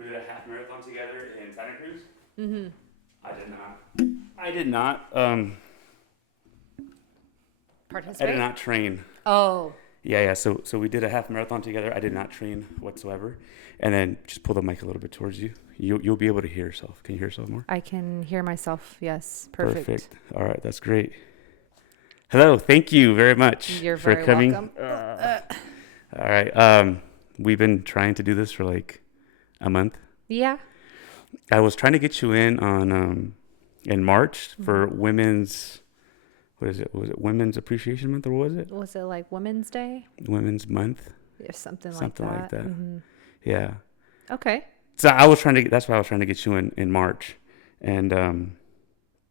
We did a half marathon together in Santa Cruz. Mm-hmm. I did not. I did Participate? not train. Oh, Yeah. So we did a half marathon together. I did not train whatsoever. And then just pull the mic a little bit towards you. You'll be able to hear yourself. Can you hear yourself more? I can hear myself. Yes. Perfect. All right. That's great. Hello. Thank you very much You're for very coming. welcome. All right. We've been trying to do this for like a month. Yeah. I was trying to get you in March for women's. What is it? Was it Women's Appreciation Month or was it? Was it like Women's Day? Women's Month. Yeah, something like that. Mm-hmm. Yeah. Okay. So that's why I was trying to get you in March. And,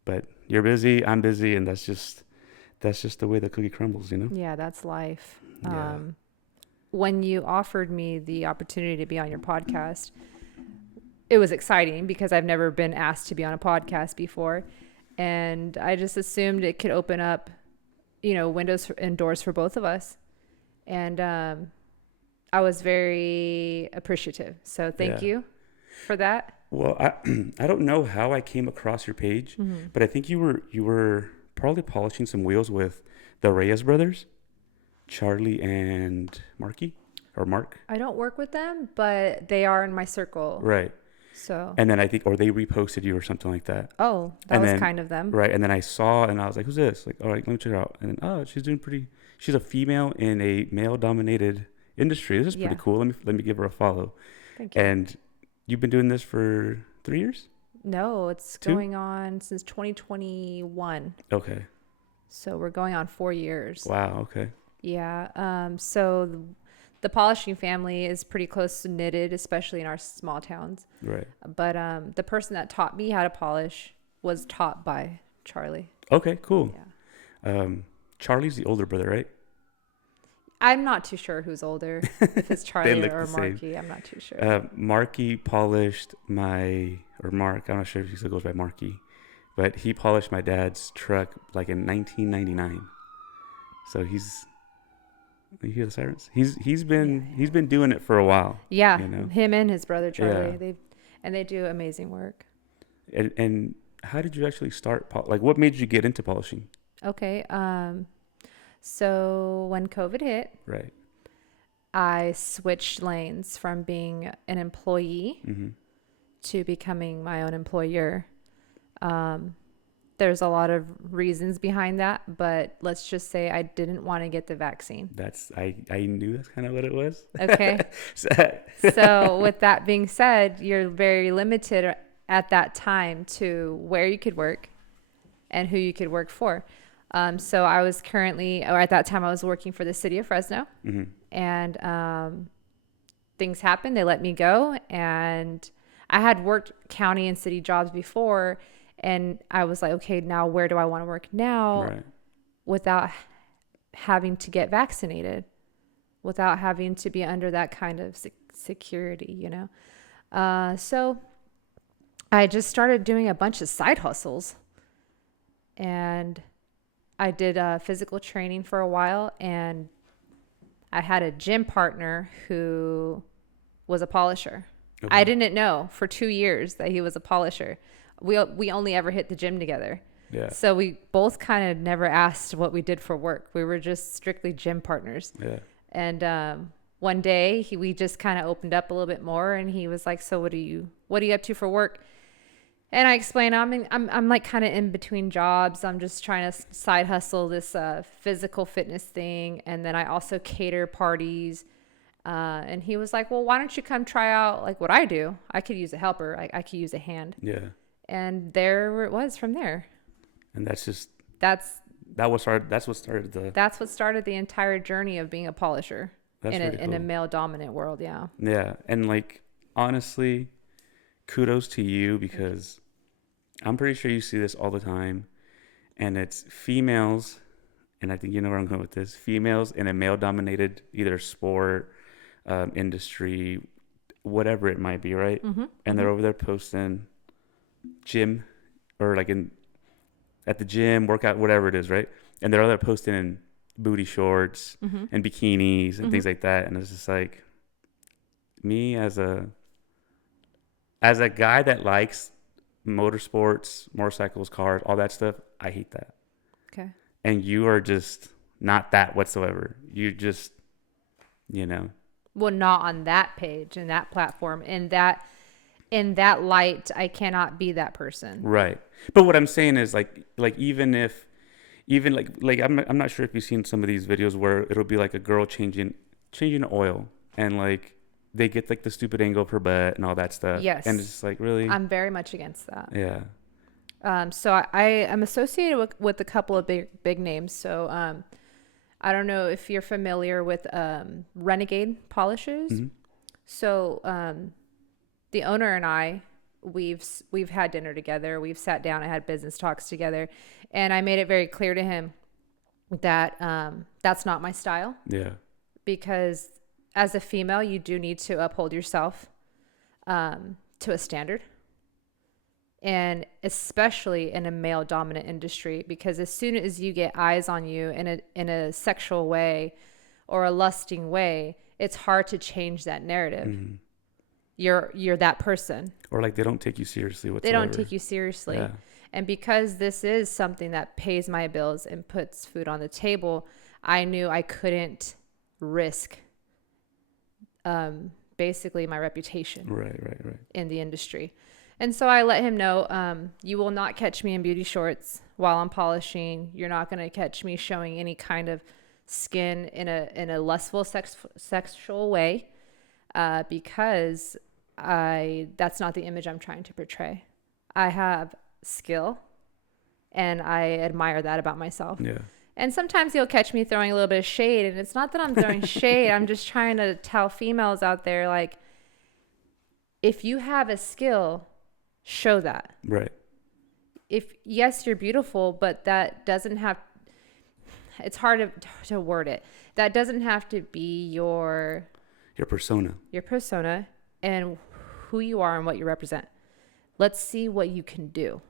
but you're busy, I'm busy. And that's just the way the cookie crumbles, you know? Yeah, that's life. Yeah. When you offered me the opportunity to be on your podcast, it was exciting because I've never been asked to be on a podcast before. And I just assumed it could open up, windows and doors for both of us. And I was very appreciative. So thank you for that. Well, I don't know how I came across your page, but I think you were probably polishing some wheels with the Reyes brothers, Charlie and Marky or Mark. I don't work with them, but they are in my circle. Right. So. And then I think, or they reposted you or something like that. Oh, that was kind of them. Right. And then I saw, and I was like, who's this? Like, all right, let me check her out. And then, she's a female in a male dominated industry. This is pretty cool. Let me give her a follow. Thank you. And you've been doing this for 3 years? No, it's going on since 2021. Okay. So we're going on 4 years. Wow. Okay. Yeah. So the polishing family is pretty close knitted, especially in our small towns. Right. But the person that taught me how to polish was taught by Charlie. Okay, cool. Yeah. Charlie's the older brother, right? I'm not too sure who's older, if it's Charlie or Marky. Same. I'm not too sure. Marky polished Mark, I'm not sure if he still goes by Marky, but he polished my dad's truck like in 1999. So you hear the sirens? He's been doing it for a while. Yeah, him and his brother Charlie. Yeah. They do amazing work. And how did you actually start? What made you get into polishing? Okay. So when COVID hit, right, I switched lanes from being an employee to becoming my own employer. There's a lot of reasons behind that, but let's just say I didn't want to get the vaccine. I knew that's kind of what it was. Okay. So with that being said, you're very limited at that time to where you could work and who you could work for. So I was at that time I was working for the city of Fresno, and things happened. They let me go, and I had worked county and city jobs before, and I was like, okay, now where do I want to work now without having to get vaccinated, without having to be under that kind of security, So I just started doing a bunch of side hustles, and I did physical training for a while, and I had a gym partner who was a polisher. Okay. I didn't know for 2 years that he was a polisher. We only ever hit the gym together. Yeah. So we both kind of never asked what we did for work. We were just strictly gym partners. Yeah. And one day we just kind of opened up a little bit more, and he was like, "So what are you up to for work?" And I explained, I'm like kind of in between jobs. I'm just trying to side hustle this physical fitness thing. And then I also cater parties. And he was like, well, why don't you come try out like what I do? I could use a helper. I could use a hand. Yeah. And there it was from there. And that's what started the entire journey of being a polisher in a male dominant world. Yeah. Yeah. And like, honestly, kudos to you, because I'm pretty sure you see this all the time, and it's females, and I think you know where I'm going with this, females in a male-dominated either sport, industry, whatever it might be, right? And they're over there posting gym, or like at the gym, workout, whatever it is, right? And they're over there posting in booty shorts and bikinis and things like that, and it's just like, me as a as a guy that likes motorsports, motorcycles, cars, all that stuff, I hate that. Okay. And you are just not that whatsoever. You just, you know. Well, not on that page and that platform. In that light, I cannot be that person. Right. But what I'm saying is like even like I'm not sure if you've seen some of these videos where it'll be like a girl changing oil, and like they get like the stupid angle of her butt and all that stuff. Yes. And it's just like, really? I'm very much against that. Yeah. So I am associated with a couple of big names. So I don't know if you're familiar with Renegade Polishes. Mm-hmm. So the owner and I, we've had dinner together. We've sat down and had business talks together, and I made it very clear to him that that's not my style. Yeah. Because as a female, you do need to uphold yourself to a standard. And especially in a male dominant industry, because as soon as you get eyes on you in a sexual way or a lusting way, it's hard to change that narrative. Mm-hmm. You're that person. Or like they don't take you seriously whatsoever. They don't take you seriously. Yeah. And because this is something that pays my bills and puts food on the table, I knew I couldn't risk basically my reputation Right. in the industry. And so I let him know, you will not catch me in beauty shorts while I'm polishing. You're not going to catch me showing any kind of skin in a lustful sexual way, because that's not the image I'm trying to portray. I have skill, and I admire that about myself. Yeah. And sometimes you'll catch me throwing a little bit of shade, and it's not that I'm throwing shade. I'm just trying to tell females out there, like, if you have a skill, show that. Right. Yes, you're beautiful, but that doesn't have, it's hard to word it. That doesn't have to be your persona and who you are and what you represent. Let's see what you can do.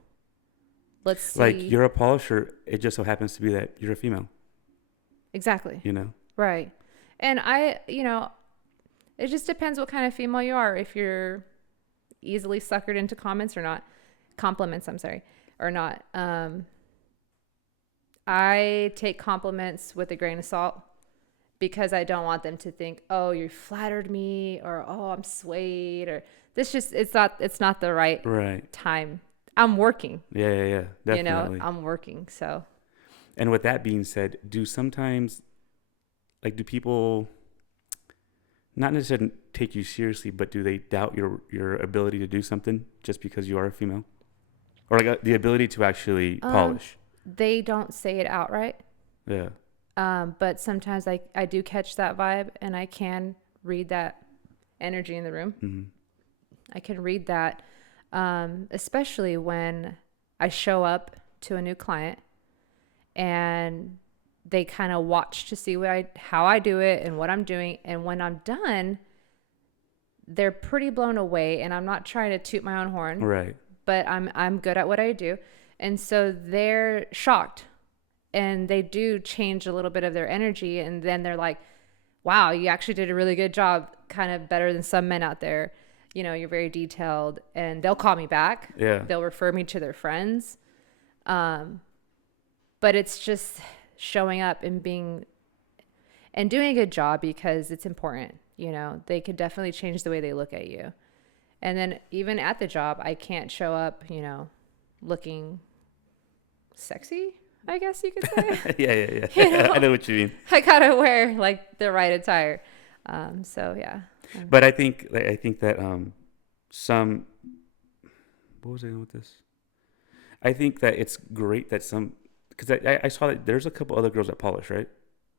Let's see. Like, you're a polisher. It just so happens to be that you're a female. Exactly. You know? Right. And it just depends what kind of female you are. If you're easily suckered into compliments, I'm sorry, or not. I take compliments with a grain of salt, because I don't want them to think, oh, you flattered me, or oh, I'm swayed, or it's not the right time. I'm working. Yeah. Definitely. I'm working. So. And with that being said, do people not necessarily take you seriously, but do they doubt your ability to do something just because you are a female? Or like the ability to actually polish? They don't say it outright. Yeah. But sometimes I do catch that vibe, and I can read that energy in the room. Mm-hmm. I can read that, especially when I show up to a new client and they kind of watch to see how I do it and what I'm doing. And when I'm done, they're pretty blown away, and I'm not trying to toot my own horn, Right. but I'm good at what I do. And so they're shocked, and they do change a little bit of their energy. And then they're like, wow, you actually did a really good job, kind of better than some men out there. You're very detailed, and they'll call me back. Yeah. They'll refer me to their friends. But it's just showing up and doing a good job, because it's important. They could definitely change the way they look at you. And then even at the job, I can't show up, looking sexy, I guess you could say. Yeah. I know what you mean. I gotta wear like the right attire. So yeah. But I think that what was I doing with this? I think that it's great that because I saw that there's a couple other girls that polish, right?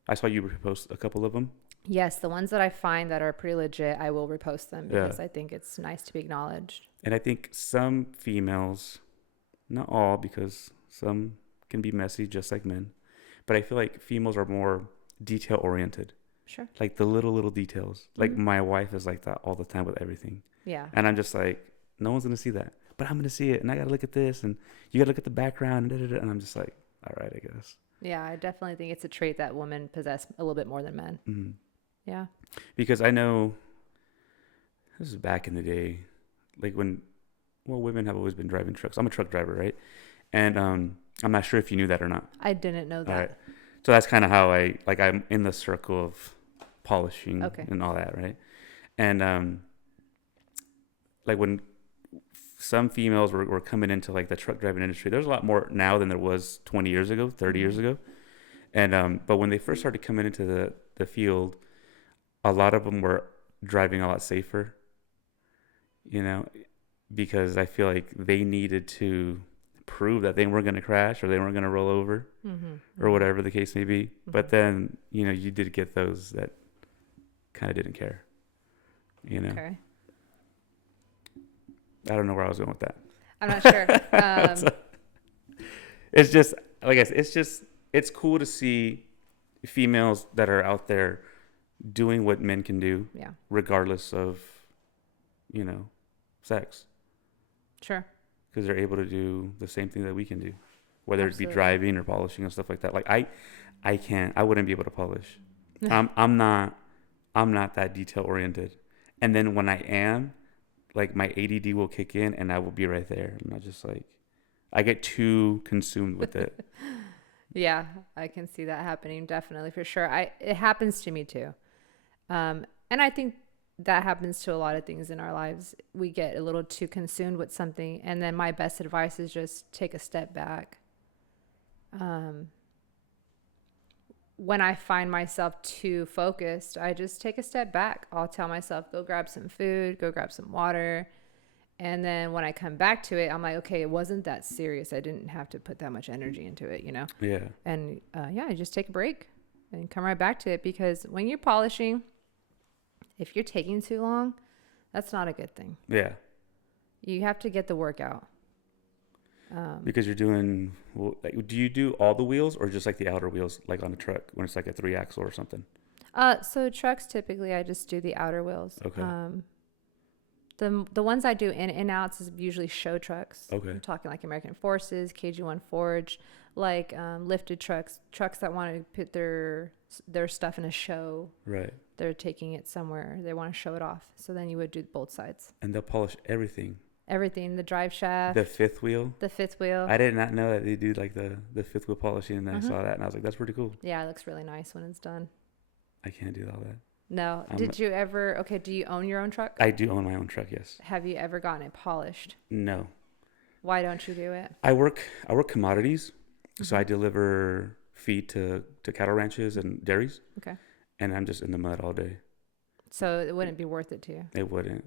I saw you repost a couple of them. Yes, the ones that I find that are pretty legit, I will repost them, because I think it's nice to be acknowledged. And I think some females, not all, because some can be messy just like men, but I feel like females are more detail oriented. Sure. Like the little details. Mm-hmm. Like my wife is like that all the time with everything. Yeah. And I'm just like, no one's going to see that, but I'm going to see it. And I got to look at this, and you got to look at the background, and I'm just like, all right, I guess. Yeah, I definitely think it's a trait that women possess a little bit more than men. Mm-hmm. Yeah. Because I know this is back in the day, like when, well, women have always been driving trucks. I'm a truck driver, right? And I'm not sure if you knew that or not. I didn't know that. All right. So that's kind of how I'm in the circle of polishing Okay. and all that, right? And like when some females were coming into like the truck driving industry, there's a lot more now than there was 20 years ago, 30 years ago. And but when they first started coming into the field, a lot of them were driving a lot safer, you know, because I feel like they needed to prove that they weren't going to crash or they weren't going to roll over or whatever the case may be. But then, you know, you did get those that kind of didn't care, you know. Okay. I don't know where I was going with that. I'm not sure. It's just, like I said, it's cool to see females that are out there doing what men can do, Yeah. regardless of, you know, sex. Sure. Because they're able to do the same thing that we can do, whether it be Absolutely. driving or polishing and stuff like that. Like I wouldn't be able to polish. I'm not that detail oriented. And then when I am, like my ADD will kick in and I will be right there. I'm not just like, I get too consumed with it. Yeah, I can see that happening definitely for sure. It happens to me too. And I think that happens to a lot of things in our lives. We get a little too consumed with something, and then my best advice is just take a step back. When I find myself too focused, I just take a step back. I'll tell myself, go grab some food, go grab some water. And then when I come back to it, I'm like, okay, it wasn't that serious. I didn't have to put that much energy into it, you know? Yeah. And I just take a break and come right back to it, because when you're polishing, if you're taking too long, that's not a good thing. Yeah. You have to get the work out. Because you're doing, like, do you do all the wheels or just like the outer wheels, like on a truck when it's like a 3-axle or something? So trucks, typically I just do the outer wheels. Okay. The ones I do in and outs is usually show trucks. Okay. I'm talking like American Forces, KG1 Forge, like lifted trucks that want to put their stuff in a show. Right. They're taking it somewhere. They want to show it off. So then you would do both sides. And they'll polish everything. Everything, the drive shaft, The fifth wheel. the fifth wheel. I did not know that they do like the fifth wheel polishing, and then I saw that and I was like, that's pretty cool. Yeah, it looks really nice when it's done. I can't do all that. No. Did you ever, do you own your own truck? I do own my own truck, yes. Have you ever gotten it polished? No. Why don't you do it? I work commodities. So I deliver feed to cattle ranches and dairies. Okay. And I'm just in the mud all day. So it wouldn't be worth it to you. It wouldn't.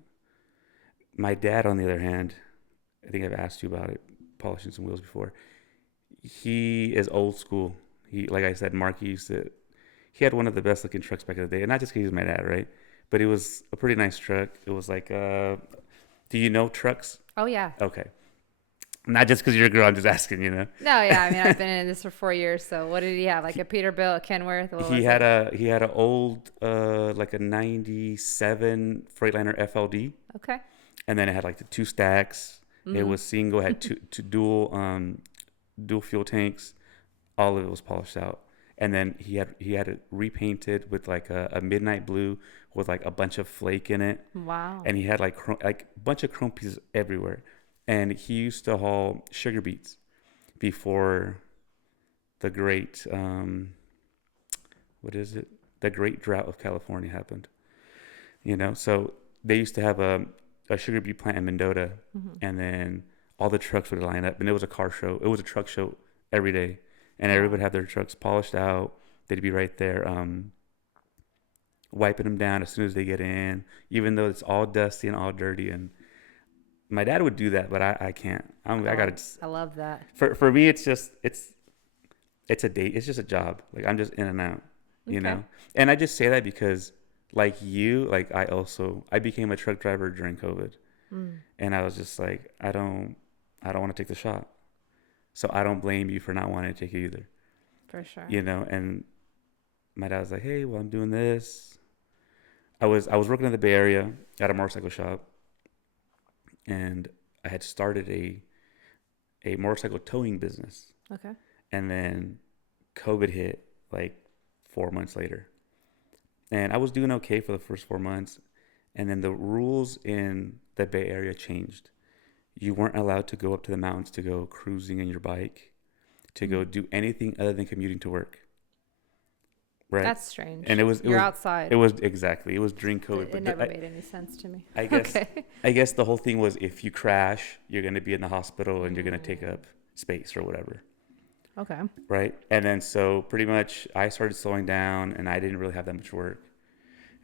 My dad, on the other hand, I think I've asked you about it, polishing some wheels before. He is old school. He, like I said, Mark, he had one of the best looking trucks back in the day. And not just because he was my dad, right? But it was a pretty nice truck. It was like, do you know trucks? Oh, yeah. Okay. Not just because you're a girl, I'm just asking, you know? No, yeah. I mean, I've been in this for 4 years. So what did he have? Like a Peterbilt, a Kenworth? He had an old, like a 97 Freightliner FLD. Okay. And then it had like the 2 stacks. It was single, had two dual fuel tanks. All of it was polished out. And then he had it repainted with like a midnight blue with like a bunch of flake in it. Wow. And he had like a bunch of chrome pieces everywhere. And he used to haul sugar beets before the great the great drought of California happened. You know, so they used to have a sugar beet plant in Mendota, and then all the trucks would line up, and it was a car show. It was a truck show every day, and everybody would have their trucks polished out. They'd be right there, wiping them down as soon as they get in, even though it's all dusty and all dirty. And my dad would do that, but I can't. I gotta. I love that. For me, it's just it's a date. It's just a job. Like I'm just in and out, you know. And I just say that because, like you, like I became a truck driver during COVID, and I was just like, I don't want to take the shot, so I don't blame you for not wanting to take it either. For sure. You know. And my dad was like, hey, well, I'm doing this. I was working in the Bay Area at a motorcycle shop, and I had started a motorcycle towing business. Okay. And then COVID hit like 4 months later. And I was doing okay for the first 4 months. And then the rules in the Bay Area changed. You weren't allowed to go up to the mountains to go cruising in your bike, to go do anything other than commuting to work. Right. That's strange. And You're outside. it was exactly, it was during COVID. It never made any sense to me. I guess, Okay. I guess the whole thing was if you crash, you're going to be in the hospital and you're going to take up space or whatever. Okay. Right. And then so pretty much I started slowing down and I didn't really have that much work.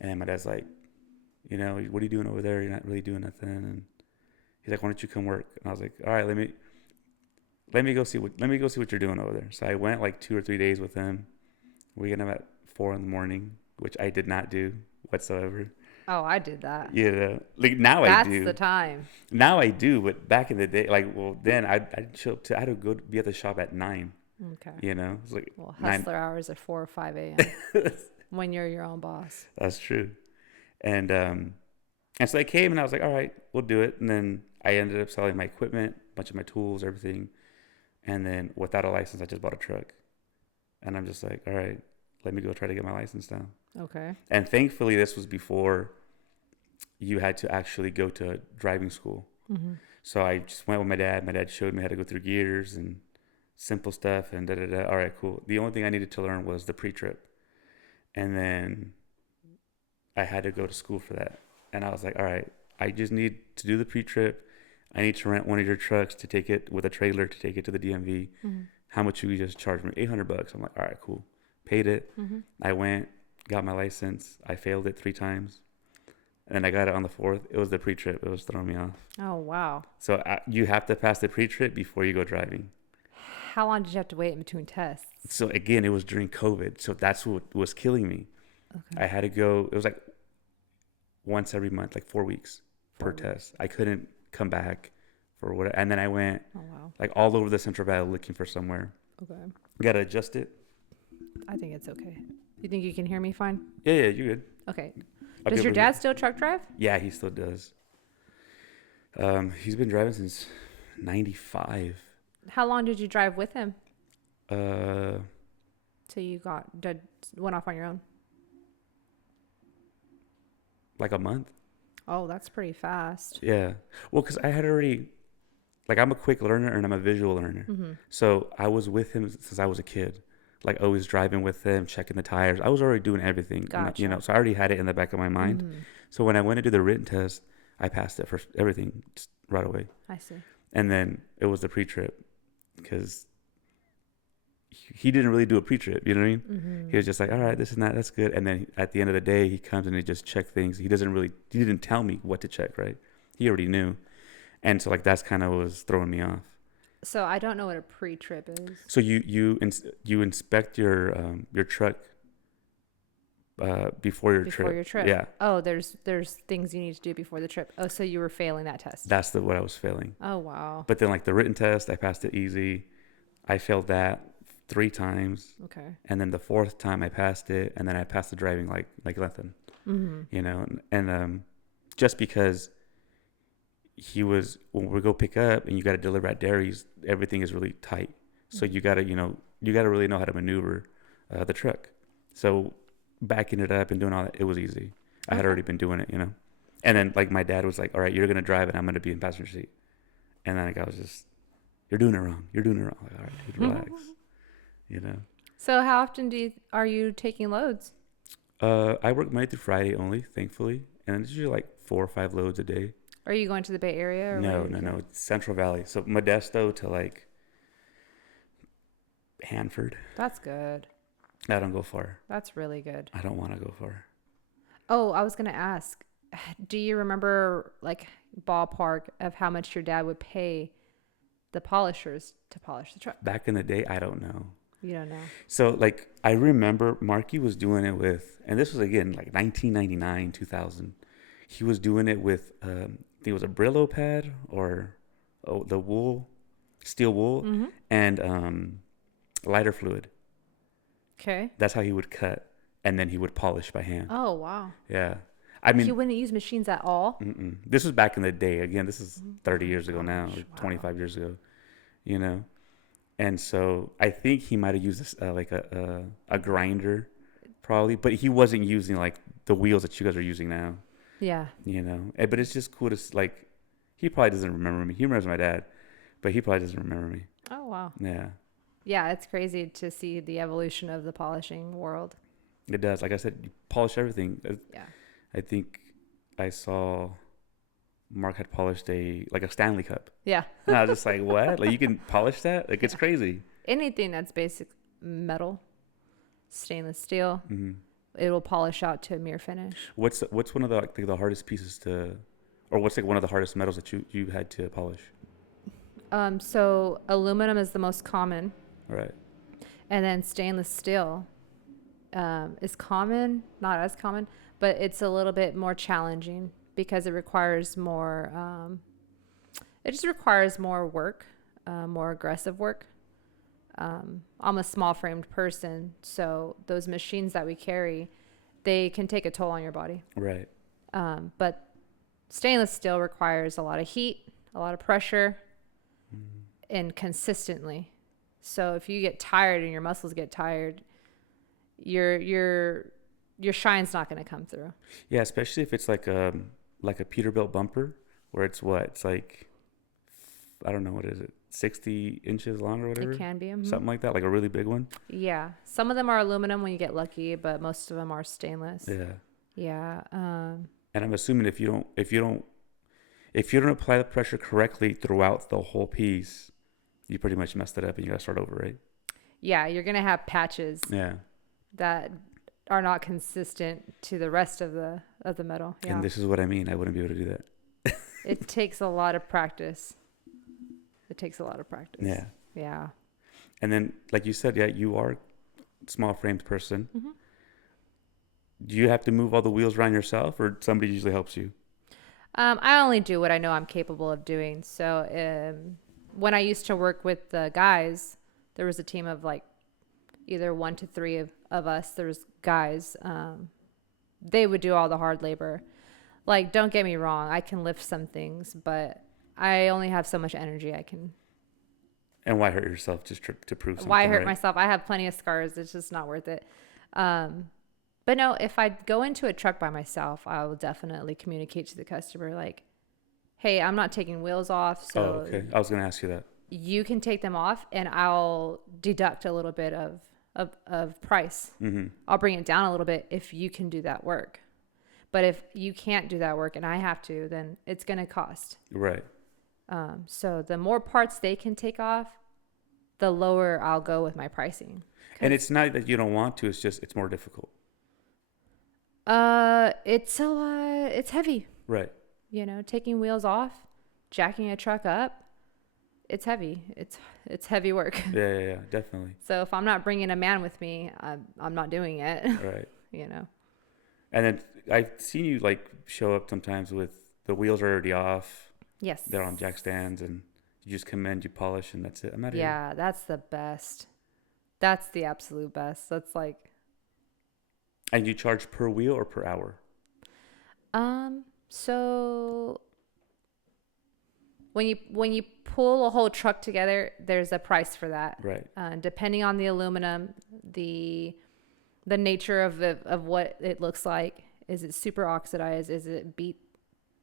And my dad's like, you know, what are you doing over there? You're not really doing nothing. And he's like, why don't you come work? And I was like, all right, let me go see what you're doing over there. So I went like 2 or 3 days with him. We got him at 4 a.m, which I did not do whatsoever. Oh, I did that. You know, like now That's I do. the time. Now I do, but back in the day, like, well, then I'd show up I had to go be at the shop at 9. Okay. You know, it's like Well, 9. hustler hours are 4 or 5 a.m. when you're your own boss. That's true. And so they came and I was like, all right, we'll do it. And then I ended up selling my equipment, a bunch of my tools, everything. And then without a license, I just bought a truck. And I'm just like, all right, let me go try to get my license now. Okay. And thankfully, this was before you had to actually go to driving school. Mm-hmm. So I just went with my dad. My dad showed me how to go through gears and simple stuff and da-da-da. All right, cool. The only thing I needed to learn was the pre-trip. And then I had to go to school for that. And I was like, all right, I just need to do the pre-trip. I need to rent one of your trucks to take it with a trailer to take it to the DMV. Mm-hmm. How much you just charge me? $800. I'm like, all right, cool. Paid it. Mm-hmm. I went, got my license. I failed it 3 times. And then I got it on the 4th. It was the pre-trip. It was throwing me off. Oh, wow. So you have to pass the pre-trip before you go driving. How long did you have to wait in between tests? So again, it was during COVID. So that's what was killing me. Okay. I had to go, it was like once every month, like 4 weeks per test. I couldn't come back for whatever. And then I went like all over the Central Valley looking for somewhere. Okay. Got to adjust it. I think it's okay. You think you can hear me fine? Yeah, you're good. Okay. I'll Does be your able to- dad still truck drive? Yeah, he still does. He's been driving since 95. How long did you drive with him Uh, till you went off on your own? like a month. Oh, that's pretty fast. Yeah. Well, because I had already, like, I'm a quick learner and I'm a visual learner. Mm-hmm. So I was with him since I was a kid, like always driving with him, checking the tires. I was already doing everything, Gotcha. you know, so I already had it in the back of my mind. Mm-hmm. So when I went to do the written test, I passed it for everything just right away. I see. And then it was the pre-trip because he didn't really do a pre-trip, you know what I mean? Mm-hmm. He was just like, all right, this and that, that's good. And then at the end of the day, he comes and he just checked things. He didn't tell me what to check, right? He already knew. And so like that's kind of was throwing me off. So I don't know what a pre-trip is. So you inspect your truck before your Before trip. your trip. Yeah. Oh, there's things you need to do before the trip. Oh, so you were failing that test. That's what I was failing. Oh, wow. But then like the written test, I passed it easy. I failed that 3 times. Okay. And then the 4th time I passed it, and then I passed the driving like nothing. Mm-hmm. You know, and just because when we go pick up and you got to deliver at dairies, everything is really tight. So you got to really know how to maneuver the truck. So backing it up and doing all that, it was easy. I had already been doing it, you know. And then like my dad was like, all right, you're going to drive and I'm going to be in passenger seat. And then I was just, you're doing it wrong. You're doing it wrong. Like, all right, dude, relax. You know. So how often are you taking loads? I work Monday through Friday only, thankfully. And it's usually like 4 or 5 loads a day. Are you going to the Bay Area? Or No. It's Central Valley. So Modesto to like Hanford. That's good. I don't go far. That's really good. I don't want to go far. Oh, I was going to ask, do you remember like ballpark of how much your dad would pay the polishers to polish the truck? Back in the day, I don't know. You don't know. So like I remember Marky was doing it with, and this was again like 1999, 2000. He was doing it with, I think it was a Brillo pad or the steel wool, Mm-hmm. and lighter fluid. Okay. That's how he would cut, and then he would polish by hand. Oh, wow. Yeah. I mean, You wouldn't use machines at all? this was back in the day. Again, this is 30 years ago now, Gosh, or wow. 25 years ago, you know? And so I think he might have used this, like a grinder probably, but he wasn't using like the wheels that you guys are using now. Yeah. you know. But it's just cool to like. He probably doesn't remember me. He remembers my dad, but he probably doesn't remember me. Oh, wow. Yeah, Yeah, it's crazy to see the evolution of the polishing world. it does. Like I said, you polish everything. Yeah. I think I saw Mark had polished a Stanley Cup, Yeah. and I was just like, "What? Like you can polish that? Like it's Yeah. crazy." Anything that's basic metal, stainless steel, Hmm. it will polish out to a mere finish. What's one of the the hardest pieces to, or what's like one of the hardest metals that you had to polish? So aluminum is the most common, Right. and then stainless steel is common, not as common, but it's a little bit more challenging because it requires more. It just requires more work, more aggressive work. I'm a small framed person, so those machines that we carry, they can take a toll on your body. Right. But stainless steel requires a lot of heat, a lot of pressure, and consistently. So if you get tired and your muscles get tired, your shine's not going to come through. Yeah, especially if it's like a Peterbilt bumper, where it's what? It's like, I don't know, what is it? 60 inches long or whatever? It can be. Mm-hmm. Something like that, like a really big one. Yeah. Some of them are aluminum when you get lucky, but most of them are stainless. Yeah. Yeah. And I'm assuming if you don't apply the pressure correctly throughout the whole piece, you pretty much messed it up and you gotta start over, right? Yeah, you're going to have patches Yeah. that are not consistent to the rest of the metal. Yeah. And this is what I mean. I wouldn't be able to do that. It takes a lot of practice. Yeah. Yeah. And then, like you said, yeah, you are a small framed person. Mm-hmm. Do you have to move all the wheels around yourself, or somebody usually helps you? I only do what I know I'm capable of doing. So when I used to work with the guys, there was a team of like either 1 to 3 of us. There was guys. They would do all the hard labor. Like, don't get me wrong, I can lift some things, but I only have so much energy I can. And why hurt yourself just to prove something? Why hurt right? myself? I have plenty of scars. It's just not worth it. But no, if I go into a truck by myself, I will definitely communicate to the customer like, hey, I'm not taking wheels off. So Oh, okay. I was going to ask you that. you can take them off and I'll deduct a little bit of price. Mm-hmm. I'll bring it down a little bit if you can do that work. But if you can't do that work and I have to, then it's going to cost. Right. So the more parts they can take off, the lower I'll go with my pricing. And it's not that you don't want to, it's just, it's more difficult. It's a lot. It's heavy. Right. You know, taking wheels off, jacking a truck up, it's heavy. It's heavy work. Yeah, definitely. So if I'm not bringing a man with me, I'm not doing it. Right. You know. And then I've seen you like show up sometimes with the wheels are already off. Yes. They're on jack stands and you just come in, you polish, and that's it. I'm out of here. Yeah, that's the best. That's the absolute best. That's like. And you charge per wheel or per hour? So when you pull a whole truck together, there's a price for that. Right. Depending on the aluminum, the nature of what it looks like. Is it super oxidized? Is it beat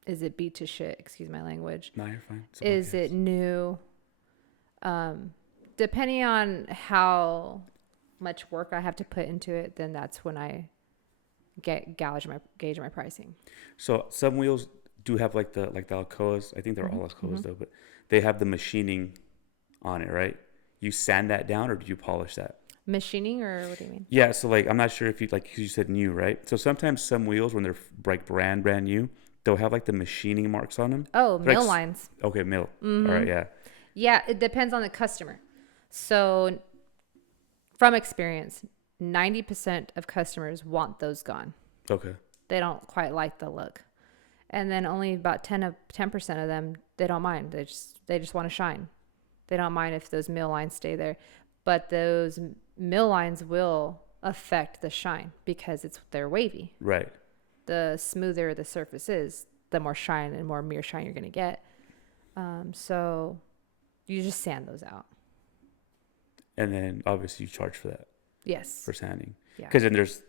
to shit? Excuse my language. No, you're fine. Is it new? Depending on how much work I have to put into it, then that's when I gauge my pricing. So some wheels do have like the Alcoas. I think they're all Alcoas though, but they have the machining on it, right? You sand that down, or do you polish that? Machining, or what do you mean? Yeah, so like I'm not sure if you like, 'cause you said new, right? So sometimes some wheels, when they're like brand new, they'll have like the machining marks on them. Oh, They're mill like, lines. Okay, mill. All right, yeah. Yeah, it depends on the customer. So from experience, 90% of customers want those gone. Okay. They don't quite like the look. And then only about 10% of them, they don't mind. They just want to shine. They don't mind if those mill lines stay there. But those mill lines will affect the shine because they're wavy. Right. The smoother the surface is, the more shine and more mere shine you're going to get. So you just sand those out. And then obviously you charge for that. Yes. For sanding. Yeah. Because then there's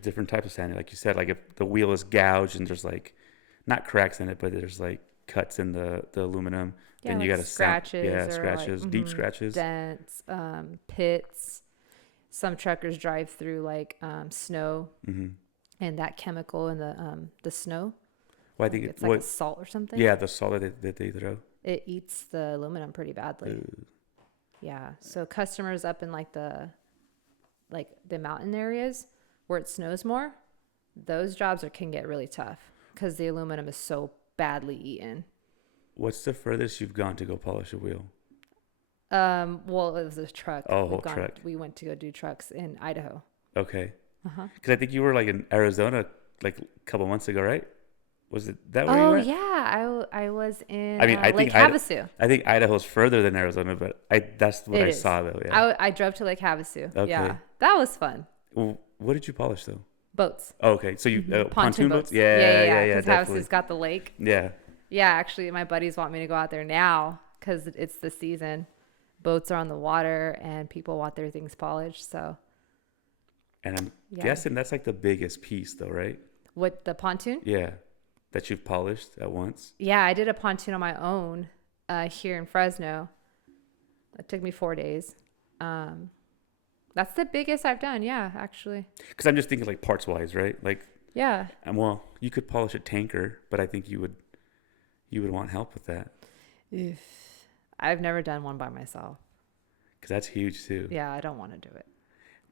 different types of sanding, like you said. Like if the wheel is gouged and there's like not cracks in it, but there's like cuts in the aluminum. Yeah, Then you like got to scratches or scratches, like deep scratches. dents, pits. Some truckers drive through like snow, Mm-hmm. and that chemical in the snow, Well, I like think it's like a salt or something. yeah, the salt that they throw. It eats the aluminum pretty badly. Ooh. Yeah. So customers up in like the mountain areas where it snows more, those jobs can get really tough because the aluminum is so badly eaten. What's the furthest you've gone to go polish a wheel? Well, it was a truck. Oh, whole truck. We went to go do trucks in Idaho. Okay. Uh-huh. Because I think you were like in Arizona like a couple months ago, right? Was it that where you Oh went? yeah, I was in I mean, I Lake think Havasu. I think Idaho's further than Arizona, but that's what It I is. saw though. Yeah. I drove to Lake Havasu. Okay. Yeah, that was fun. Well, what did you polish though? Boats. Oh, okay, so you pontoon boats? Yeah. Because definitely. Havasu's got the lake. Yeah. Yeah, actually, my buddies want me to go out there now because it's the season. Boats are on the water and people want their things polished. So. And I'm Yeah. guessing that's like the biggest piece though, right? What, the pontoon? Yeah. That you've polished at once. Yeah, I did a pontoon on my own here in Fresno. It took me 4 days. That's the biggest I've done. Yeah, actually. Because I'm just thinking like parts wise, right? Like, Yeah. well, you could polish a tanker, but I think you would want help with that. Oof. I've never done one by myself. Because that's huge too. Yeah, I don't want to do it.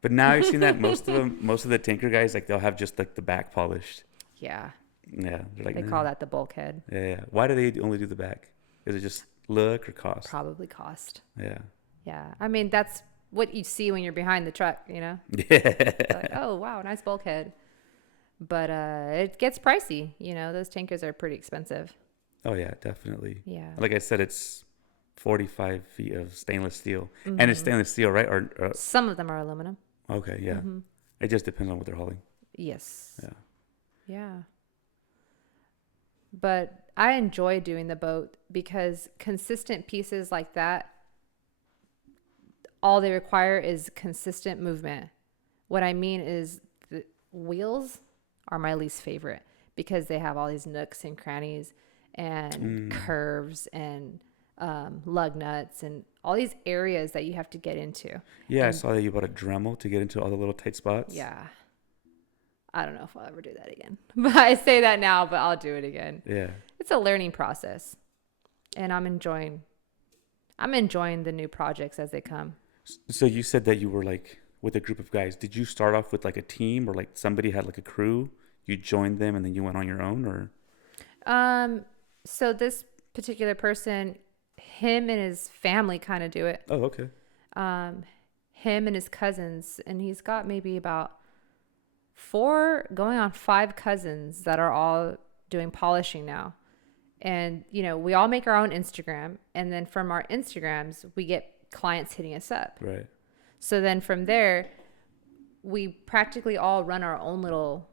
But now I've seen that most of the tanker guys, like they'll have just like the back polished. Yeah. Yeah, they're like They call that the bulkhead. Yeah. Why do they only do the back? Is it just look or cost? Probably cost. Yeah. Yeah. I mean, that's what you see when you're behind the truck, you know? Yeah. Like, oh, wow, nice bulkhead. But it gets pricey. You know, those tankers are pretty expensive. Oh yeah, definitely. Yeah. Like I said, it's 45 feet of stainless steel, Mm-hmm. and it's stainless steel, right? Or Some of them are aluminum. okay, yeah. Mm-hmm. It just depends on what they're hauling. Yes. Yeah. Yeah. But I enjoy doing the boat because consistent pieces like that, all they require is consistent movement. What I mean is the wheels are my least favorite because they have all these nooks and crannies and curves and lug nuts and all these areas that you have to get into. Yeah, I And- saw that you bought a Dremel to get into all the little tight spots. Yeah. I don't know if I'll ever do that again. But I say that now, but I'll do it again. Yeah. It's a learning process. And I'm enjoying the new projects as they come. So you said that you were like with a group of guys. Did you start off with like a team or like somebody had like a crew? You joined them and then you went on your own, or? So this particular person, him and his family kind of do it. Oh, okay. Him and his cousins, and he's got maybe about 4 going on 5 cousins that are all doing polishing now. And, you know, we all make our own Instagram. And then from our Instagrams, we get clients hitting us up. Right. So then from there, we practically all run our own little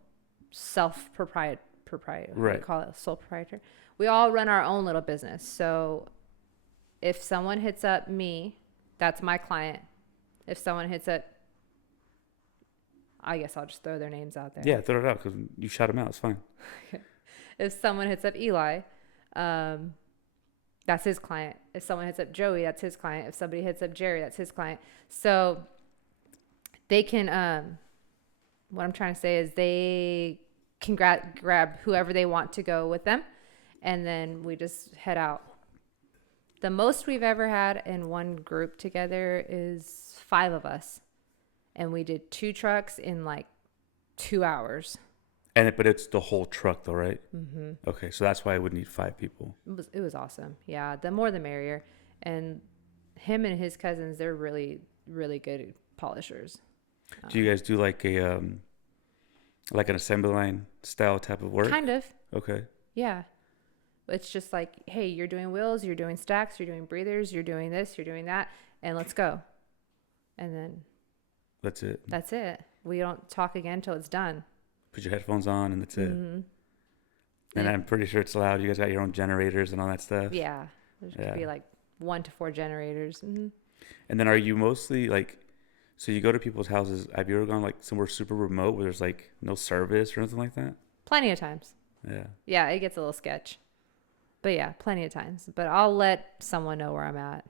proprietor. What do Right. you call it? Sole proprietor. We all run our own little business. So if someone hits up me, that's my client. If someone hits up, I guess I'll just throw their names out there. Yeah, throw it out because you shot them out. It's fine. If someone hits up Eli, that's his client. If someone hits up Joey, that's his client. If somebody hits up Jerry, that's his client. So they can, what I'm trying to say is they can grab whoever they want to go with them. And then we just head out. The most we've ever had in one group together is 5 of us. And we did 2 trucks in like 2 hours. But it's the whole truck though, right? Mm-hmm. Okay, so that's why I would need 5 people. It was awesome. Yeah, the more the merrier. And him and his cousins, they're really, really good polishers. Do you guys do like a like an assembly line style type of work? Kind of. Okay. Yeah. It's just like, hey, you're doing wheels, you're doing stacks, you're doing breathers, you're doing this, you're doing that, and let's go. And then That's it. that's it. We don't talk again until it's done. Put your headphones on and that's it. Mm-hmm. And I'm pretty sure it's loud. You guys got your own generators and all that stuff. Yeah. There's going to be like 1 to 4 generators. Mm-hmm. And then are you mostly like, so you go to people's houses, have you ever gone like somewhere super remote where there's like no service or anything like that? Plenty of times. Yeah. Yeah, it gets a little sketch. But yeah, plenty of times. But I'll let someone know where I'm at.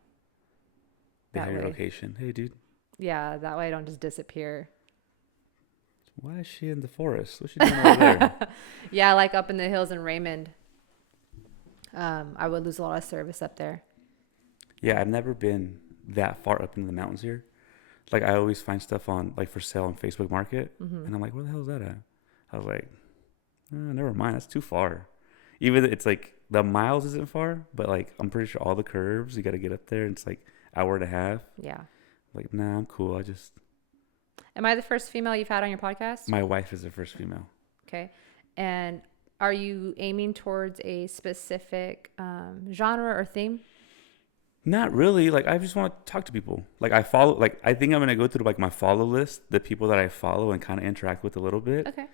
They That have your way. location. Hey, dude. Yeah, that way I don't just disappear. Why is she in the forest? What's she doing over there? Yeah, like up in the hills in Raymond. I would lose a lot of service up there. Yeah, I've never been that far up into the mountains here. Like I always find stuff on like for sale on Facebook Market, Mm-hmm. and I'm like, where the hell is that at? I was like, never mind, that's too far. Even it's like the miles isn't far, but like I'm pretty sure all the curves you got to get up there. And it's like hour and a half. Yeah. Like nah, I'm cool. Am I the first female you've had on your podcast? My wife is the first female. Okay. And are you aiming towards a specific genre or theme? Not really. Like I just want to talk to people. Like I follow. Like I think I'm gonna go through like my follow list, the people that I follow and kind of interact with a little bit. Okay.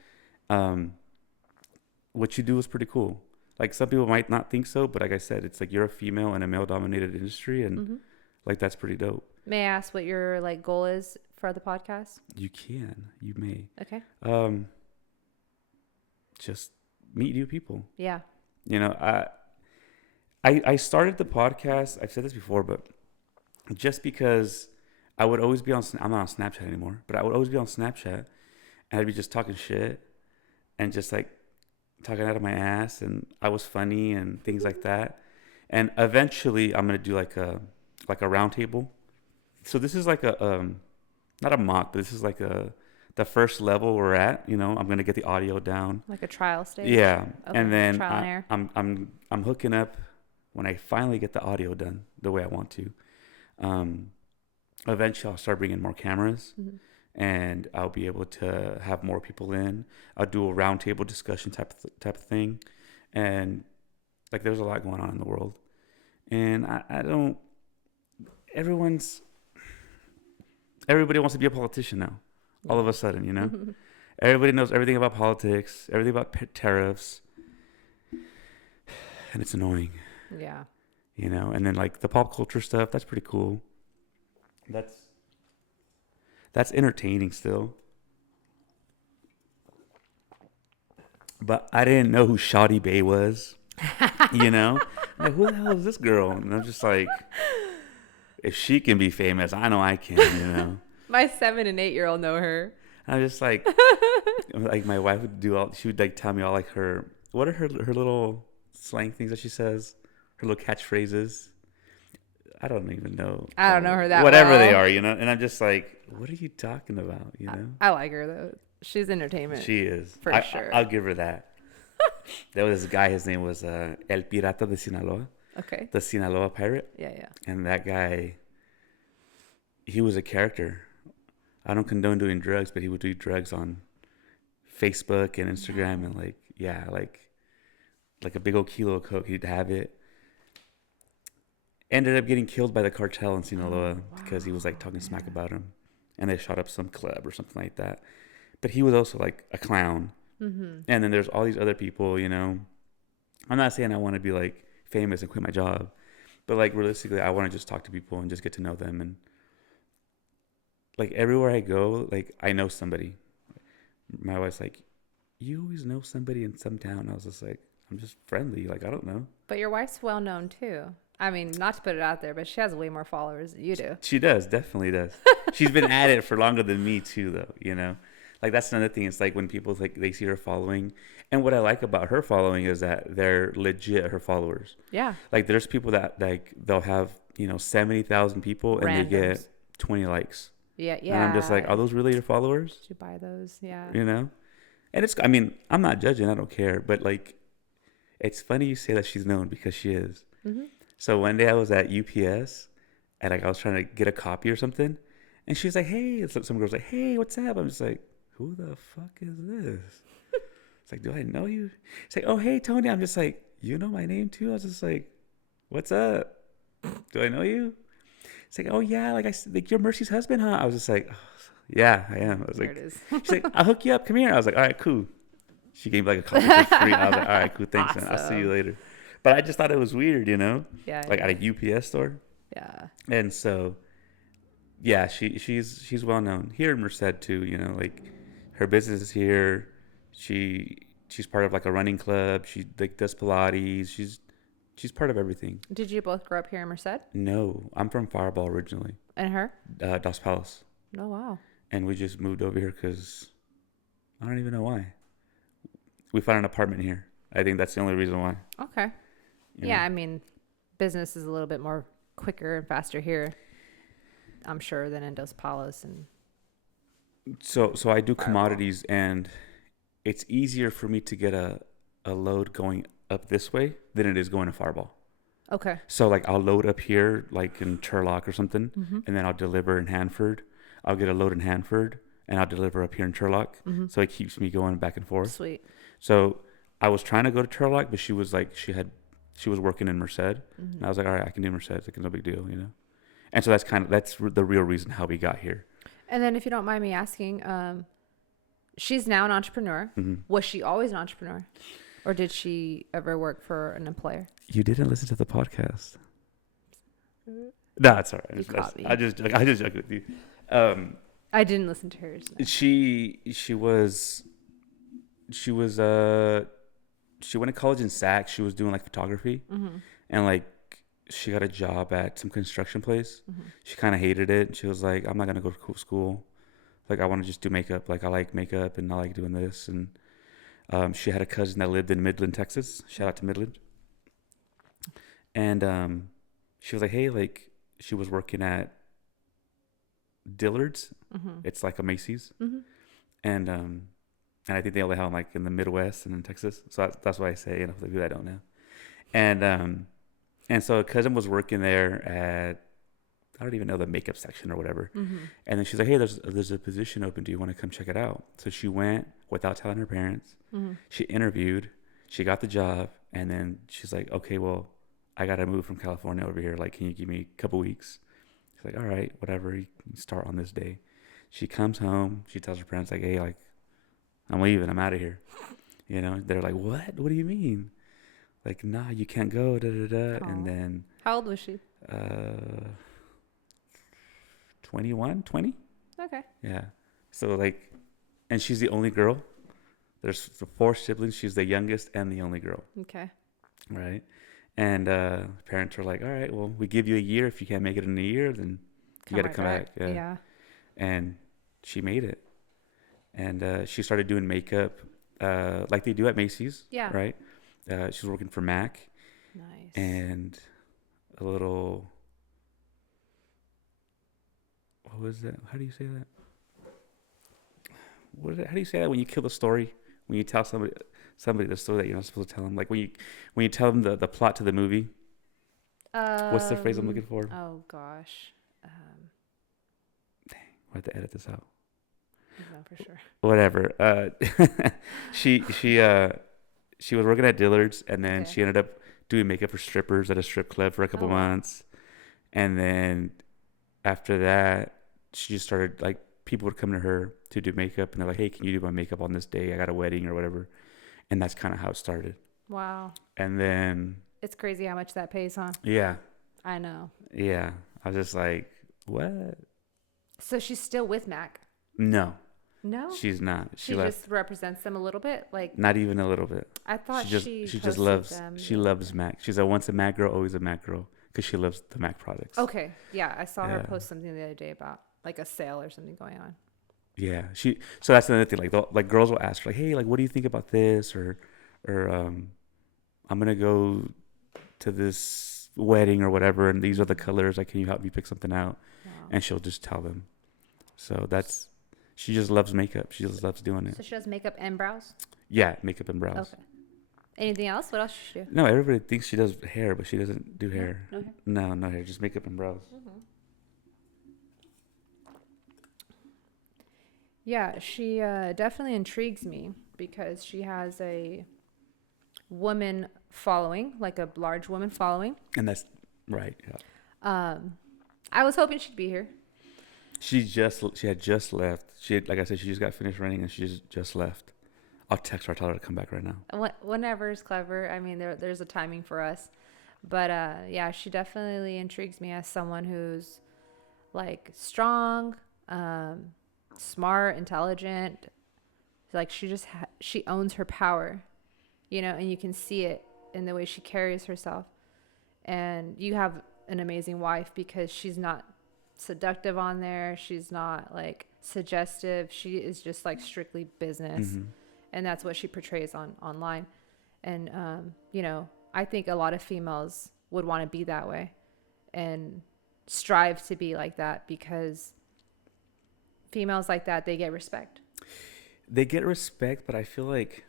What you do is pretty cool. Like some people might not think so, but like I said, it's like you're a female in a male-dominated industry, and Mm-hmm. like that's pretty dope. May I ask what your like goal is for the podcast? You may, Okay. just meet new people. Yeah. You know, I started the podcast. I've said this before, but just because I would always be on. I'm not on Snapchat anymore, but I would always be on Snapchat, and I'd be just talking shit, and just like talking out of my ass, and I was funny and things like that. And eventually, I'm gonna do like a round table. So this is like a not a mock, but this is like the first level we're at. You know, I'm gonna get the audio down. Like a trial stage? Yeah, Okay. and then Trial and error. I'm hooking up when I finally get the audio done the way I want to. Eventually, I'll start bringing more cameras, Mm-hmm. and I'll be able to have more people in. I'll do a roundtable discussion type of thing, and like there's a lot going on in the world, and I don't. Everybody wants to be a politician now. All of a sudden, you know, everybody knows everything about politics, everything about tariffs, and it's annoying. Yeah. You know, and then like the pop culture stuff, that's pretty cool. That's entertaining still. But I didn't know who Shoddy Bay was. You know? I'm like, who the hell is this girl? And I'm just like, if she can be famous, I know I can, you know? My 7 and 8-year-old know her. I'm just like my wife would she would like tell me all like what are her little slang things that she says? Her little catchphrases. I don't even know. I don't know her that Whatever well. they are, you know? And I'm just like, what are you talking about, you know? I like her, though. She's entertainment. She is. For sure. I'll give her that. There was this guy, his name was El Pirata de Sinaloa. Okay. The Sinaloa pirate. Yeah, yeah. And that guy, he was a character. I don't condone doing drugs, but he would do drugs on Facebook and Instagram and like a big old kilo of coke. He'd have it. Ended up getting killed by the cartel in Sinaloa because he was like talking smack about him, and they shot up some club or something like that. But he was also like a clown. Mm-hmm. And then there's all these other people, you know. I'm not saying I want to be like famous and quit my job, but like realistically, I want to just talk to people and just get to know them. And like everywhere I go, like I know somebody. My wife's like, you always know somebody in some town. I was just like, I'm just friendly. Like, I don't know. But your wife's well known too. I mean, not to put it out there, but she has way more followers than you do. She does, definitely does. She's been at it for longer than me too, though, you know. Like that's another thing. It's like when people like they see her following, and what I like about her following is that they're legit her followers. Yeah. Like there's people that like they'll have 70,000 people and they get Randoms. 20 likes. Yeah, yeah. And I'm just like, are those really your followers? Did you buy those? Yeah. You know, and I mean, I'm not judging. I don't care. But like, it's funny you say that she's known because she is. Mm-hmm. So one day I was at UPS and like I was trying to get a copy or something, and she was like, "Hey," some girl's like, "Hey, what's up?" I'm just like, who the fuck is this? It's like, do I know you? It's like, oh, hey, Tony. I'm just like, you know my name too? I was just like, what's up? Do I know you? It's like, oh, yeah, like you're Mercy's husband, huh? I was just like, oh, yeah, I am. I was There like, it is. she's like, I'll hook you up. Come here. I was like, all right, cool. She gave me like a coffee for free. And I was like, all right, cool. Thanks, man. I'll see you Awesome. later. But I just thought it was weird, you know? Yeah. Like at a UPS store. Yeah. And so, yeah, she's well known here in Merced too. You know, like her business is here. She she's part of like a running club. She like does Pilates. She's part of everything. Did you both grow up here in Merced? No, I'm from Fireball originally, And her? Dos Palace, Oh, wow. and we just moved over here because I don't even know why. We found an apartment here. I think that's the only reason why. Okay. You Yeah, know? I mean, business is a little bit more quicker and faster here, I'm sure, than in Dos Palos. And So I do Fireball. commodities, and it's easier for me to get a load going up this way than it is going to Fireball. okay. So like I'll load up here, like in Turlock or something, Mm-hmm. and then I'll deliver in Hanford. I'll get a load in Hanford, and I'll deliver up here in Turlock. Mm-hmm. So it keeps me going back and forth. Sweet. So I was trying to go to Turlock, but she was like, she was working in Merced, Mm-hmm. and I was like, all right, I can do Merced. It's like no big deal, you know. And so that's the real reason how we got here. And then, if you don't mind me asking, she's now an entrepreneur. Mm-hmm. Was she always an entrepreneur, or did she ever work for an employer? You didn't listen to the podcast. No, it's all right. You caught me. I just joke with you. I didn't listen to hers. No. She went to college in Sac. She was doing like photography, Mm-hmm. and like she got a job at some construction place. Mm-hmm. She kind of hated it. She was like, I'm not gonna go to school. Like I want to just do makeup. Like I like makeup and I like doing this. And she had a cousin that lived in Midland, Texas. Shout out to Midland. And she was like, hey, like she was working at Dillard's. Mm-hmm. It's like a Macy's. Mm-hmm. And I think they only have them like in the Midwest and in Texas. So that's why I say, you know, for the people that don't know. And so a cousin was working there at, I don't even know, the makeup section or whatever. Mm-hmm. And And then she's like, hey, there's a position open. Do you want to come check it out? So she went without telling her parents. mm-hmm. She interviewed. She got the job. And then she's like, okay, well, I got to move from California over here. Like, can you give me a couple weeks? She's like, all right, whatever. You can start on this day. She comes home. She tells her parents, like, hey, like, I'm leaving. I'm out of here. You know, they're like, what? What do you mean? Like, nah, you can't go. Da, da, da. Aw. And then How old was she? 21, 20? Okay. Yeah. So, like, and she's the only girl. There's 4 siblings. She's the youngest and the only girl. Okay. Right. And parents were like, all right, well, we give you a year. If you can't make it in a year, then you got to right come back. Yeah. Yeah. And she made it. And she started doing makeup like they do at Macy's. Yeah. Right. She was working for Mac Nice. and a little. What was that? How do you say that? How do you say that when you kill the story? When you tell somebody the story that you're not supposed to tell them? Like when you tell them the plot to the movie. What's the phrase I'm looking for? Oh gosh. I have to edit this out. No, for sure. Whatever. She was working at Dillard's, and then Okay. she ended up doing makeup for strippers at a strip club for a couple Oh, wow. months, and then after that, she just started like people would come to her to do makeup, and they're like, "Hey, can you do my makeup on this day? I got a wedding or whatever," and that's kind of how it started. Wow. And then It's crazy how much that pays, huh? yeah, I know. I was just like, "What? So she's still with Mac? No, No. she's not. She left. just represents them a little bit. Like Not even a little bit. I thought She just posted loves them. she loves Mac. She's a once a Mac girl, always a Mac girl because she loves the Mac products. Okay. Yeah, I saw her Yeah. post something the other day about like a sale or something going on. Yeah, so that's another thing. Like girls will ask her, like, hey, like, what do you think about this? Or I'm gonna go to this wedding or whatever, and these are the colors. Like, can you help me pick something out? Wow. And she'll just tell them. So she just loves makeup. She just loves doing it. So she does makeup and brows? Yeah, makeup and brows. Okay. Anything else? What else does she do? No, everybody thinks she does hair, but she doesn't do hair. No hair. No hair, just makeup and brows. Yeah, she definitely intrigues me because she has a woman following, like a large woman following. And that's right. Yeah. I was hoping she'd be here. She had just left. Like I said, she just got finished running and she just left. I'll text her. I'll tell her to come back right now. Whenever is clever. I mean, there's a timing for us. But yeah, she definitely intrigues me as someone who's like strong, smart, intelligent. Like she just she owns her power, you know, and you can see it in the way she carries herself. And you have an amazing wife because she's not seductive on there. She's not like suggestive. She is just like strictly business. Mm-hmm. And that's what she portrays on online. And, you know, I think a lot of females would want to be that way and strive to be like that, because females like that, they get respect. They get respect, but I feel like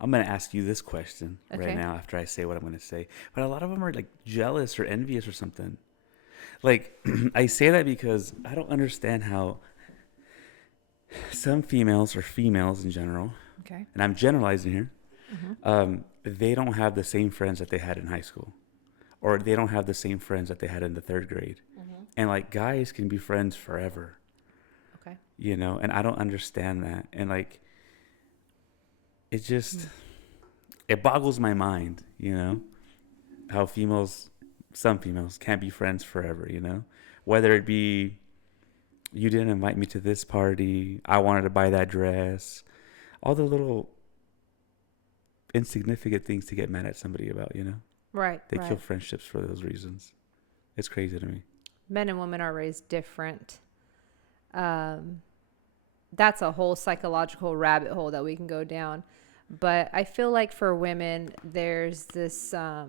I'm going to ask you this question Okay. right now after I say what I'm going to say. But a lot of them are like jealous or envious or something. Like, I say that because I don't understand how some females or females in general, Okay. and I'm generalizing here, Mm-hmm. they don't have the same friends that they had in high school, or they don't have the same friends that they had in the third grade. Mm-hmm. And like, guys can be friends forever, Okay. you know, and I don't understand that. And like, it just, it boggles my mind, you know, how some females can't be friends forever, you know, whether it be, you didn't invite me to this party, I wanted to buy that dress, all the little insignificant things to get mad at somebody about, you know. Right. They right. kill friendships for those reasons. It's crazy to me. Men and women are raised different. That's a whole psychological rabbit hole that we can go down. But I feel like for women, there's this a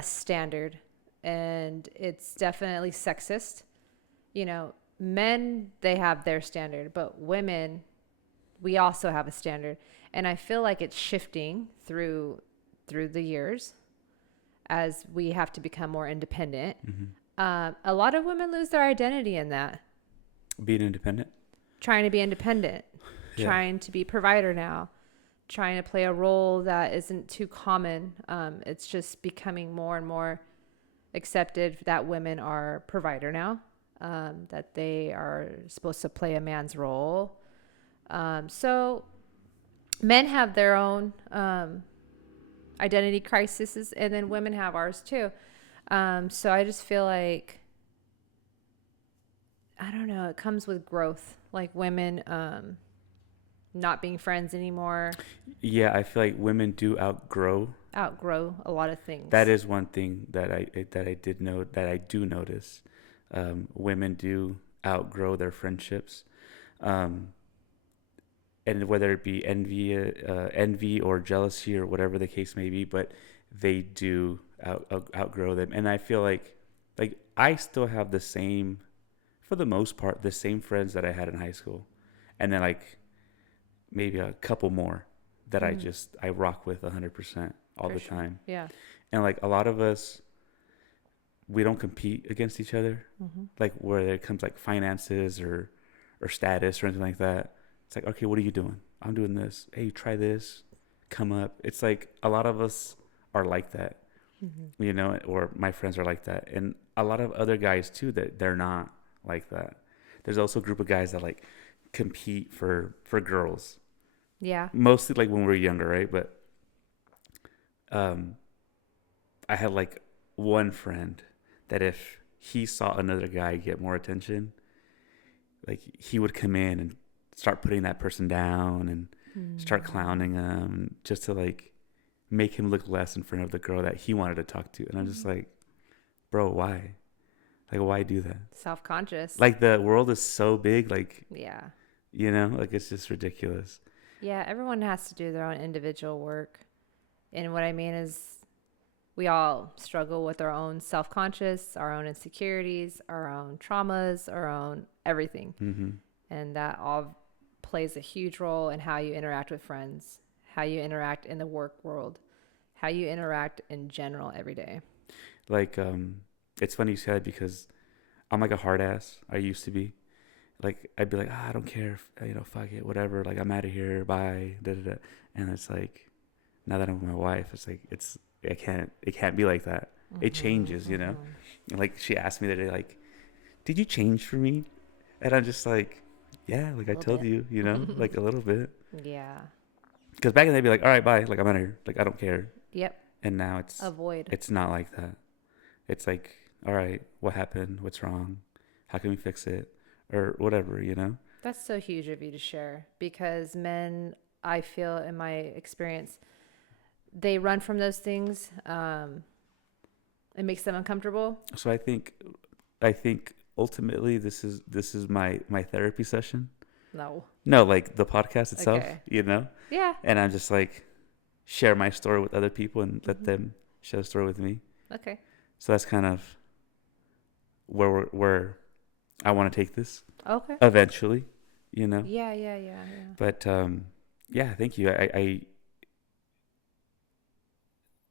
standard, and it's definitely sexist. You know, men, they have their standard, but women, we also have a standard. And I feel like it's shifting through the years as we have to become more independent. A lot of women lose their identity in that, Being independent. trying to be independent, Yeah. trying to be provider now, trying to play a role that isn't too common. It's just becoming more and more accepted that women are provider now, that they are supposed to play a man's role. So men have their own identity crises, and then women have ours too. So I just feel like, I don't know, it comes with growth. Like women not being friends anymore, Yeah, I feel like women do outgrow. outgrow a lot of things. That is one thing that I do notice. Women do outgrow their friendships, and whether it be envy or jealousy or whatever the case may be, but they do outgrow them. And I feel like I still have the same, for the most part, the same friends that I had in high school, and then like maybe a couple more that I rock with 100% all For the sure. time. Yeah. And like a lot of us, we don't compete against each other, like where it comes like finances or status or anything like that. It's like, okay, what are you doing? I'm doing this. Hey, try this. Come up. It's like a lot of us are like that, you know, or my friends are like that. And a lot of other guys too, that they're not like that. There's also a group of guys that like compete for girls, Yeah. mostly like when we were younger, right? But I had like one friend that if he saw another guy get more attention, like he would come in and start putting that person down and start clowning him just to like make him look less in front of the girl that he wanted to talk to. And I'm just like, bro, why? Like, why do that? Self-conscious. Like, the world is so big, like, Yeah. you know, like it's just ridiculous. Yeah, everyone has to do their own individual work. And what I mean is, we all struggle with our own self-conscious, our own insecurities, our own traumas, our own everything. And that all plays a huge role in how you interact with friends, how you interact in the work world, how you interact in general every day. Like, it's funny you said, because I'm like a hard ass. I used to be. Like, I'd be like, I don't care, you know, fuck it, whatever. Like, I'm out of here, bye, da da da. And it's like, now that I'm with my wife, it's like, it can't be like that. It changes, you know. And like, she asked me the other day, like, did you change for me? And I'm just like, yeah, like I told bit. you, you know, like a little bit. Yeah. Because back then they'd be like, all right, bye, like I'm out of here, like I don't care. Yep. And now it's Avoid. it's not like that. It's like, all right, what happened? What's wrong? How can we fix it? Or whatever, you know. That's so huge of you to share because men, I feel in my experience, they run from those things. It makes them uncomfortable. So I think ultimately this is my therapy session. No. No, like the podcast itself, Okay. you know? Yeah. And I'm just like share my story with other people and let Mm-hmm. them share a story with me. Okay. So that's kind of where I want to take this Okay. eventually, you know? Yeah, yeah, yeah, yeah. But yeah, thank you. I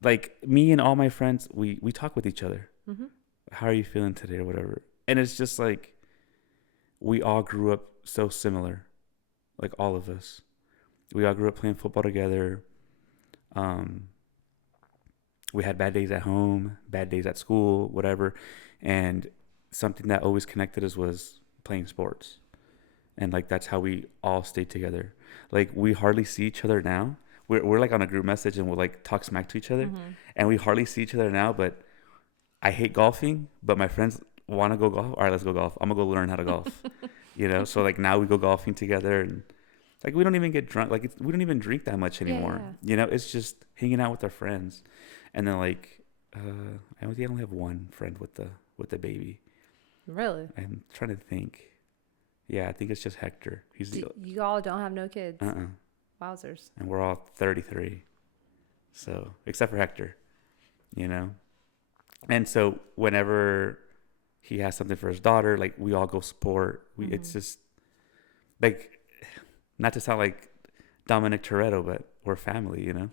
like me and all my friends, we talk with each other. Mm-hmm. How are you feeling today or whatever? And it's just like we all grew up so similar, like all of us. We all grew up playing football together. Um, we had bad days at home, bad days at school, whatever. And something that always connected us was playing sports. And like that's how we all stayed together. Like we hardly see each other now. We're like on a group message and we'll like talk smack to each other. Mm-hmm. And we hardly see each other now, but I hate golfing, but my friends want to go golf. All right, let's go golf. I'm gonna go learn how to golf. So like now we go golfing together, and like we don't even get drunk. Like we don't even drink that much Yeah, anymore. yeah. It's just hanging out with our friends, and then like I only have one friend with the baby. Really? I'm trying to think. Yeah, I think it's just Hector. He's the You all don't have no kids? Wowzers. and we're all 33. So except for Hector, you know. And so whenever he has something for his daughter, like we all go support. It's just like not to sound like Dominic Toretto, but we're family, you know.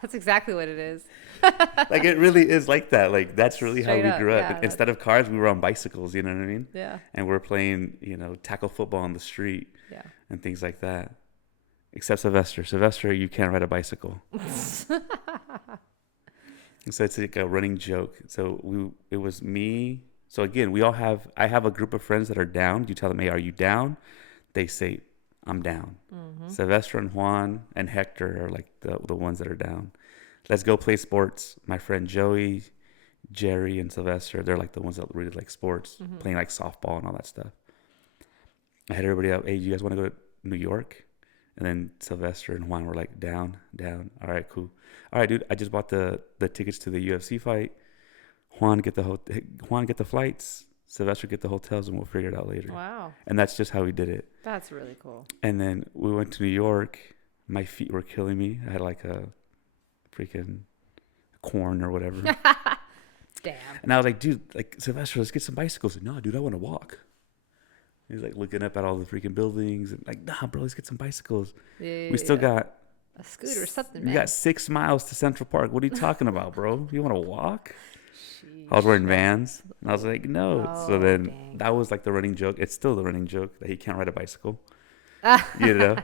That's exactly what it is. Like it really is like that. Like that's really how Straight we up, grew up. yeah, Instead of cars, we were on bicycles. You know what I mean? Yeah. And we're playing, tackle football on the street Yeah. and things like that. Except Sylvester. Sylvester, you can't ride a bicycle. So it's like a running joke. So it was me. So again, I have a group of friends that are down. You tell them, hey, are you down? They say, I'm down. Mm-hmm. Sylvester and Juan and Hector are like the ones that are down. Let's go play sports. My friend Joey, Jerry, and Sylvester, they're like the ones that really like sports, playing like softball and all that stuff. I had everybody up, hey, you guys want to go to New York? And then Sylvester and Juan were like, down. All right, cool. All right, dude, I just bought the tickets to the UFC fight. Juan get the flights. Sylvester get the hotels, and we'll figure it out later. Wow. And that's just how we did it. That's really cool. And then we went to New York. My feet were killing me. I had like a freaking corn or whatever. Damn. And I was like, dude, like Sylvester, let's get some bicycles. No, dude, I want to walk. He's like looking up at all the freaking buildings and like, nah, bro, let's get some bicycles. Yeah, We still got a scooter or something, we man. got 6 miles to Central Park. What are you talking about, bro? You want to walk? Sheesh. I was wearing Vans, and I was like, no. Oh, So then dang. that was like the running joke. It's still the running joke that he can't ride a bicycle. Ah.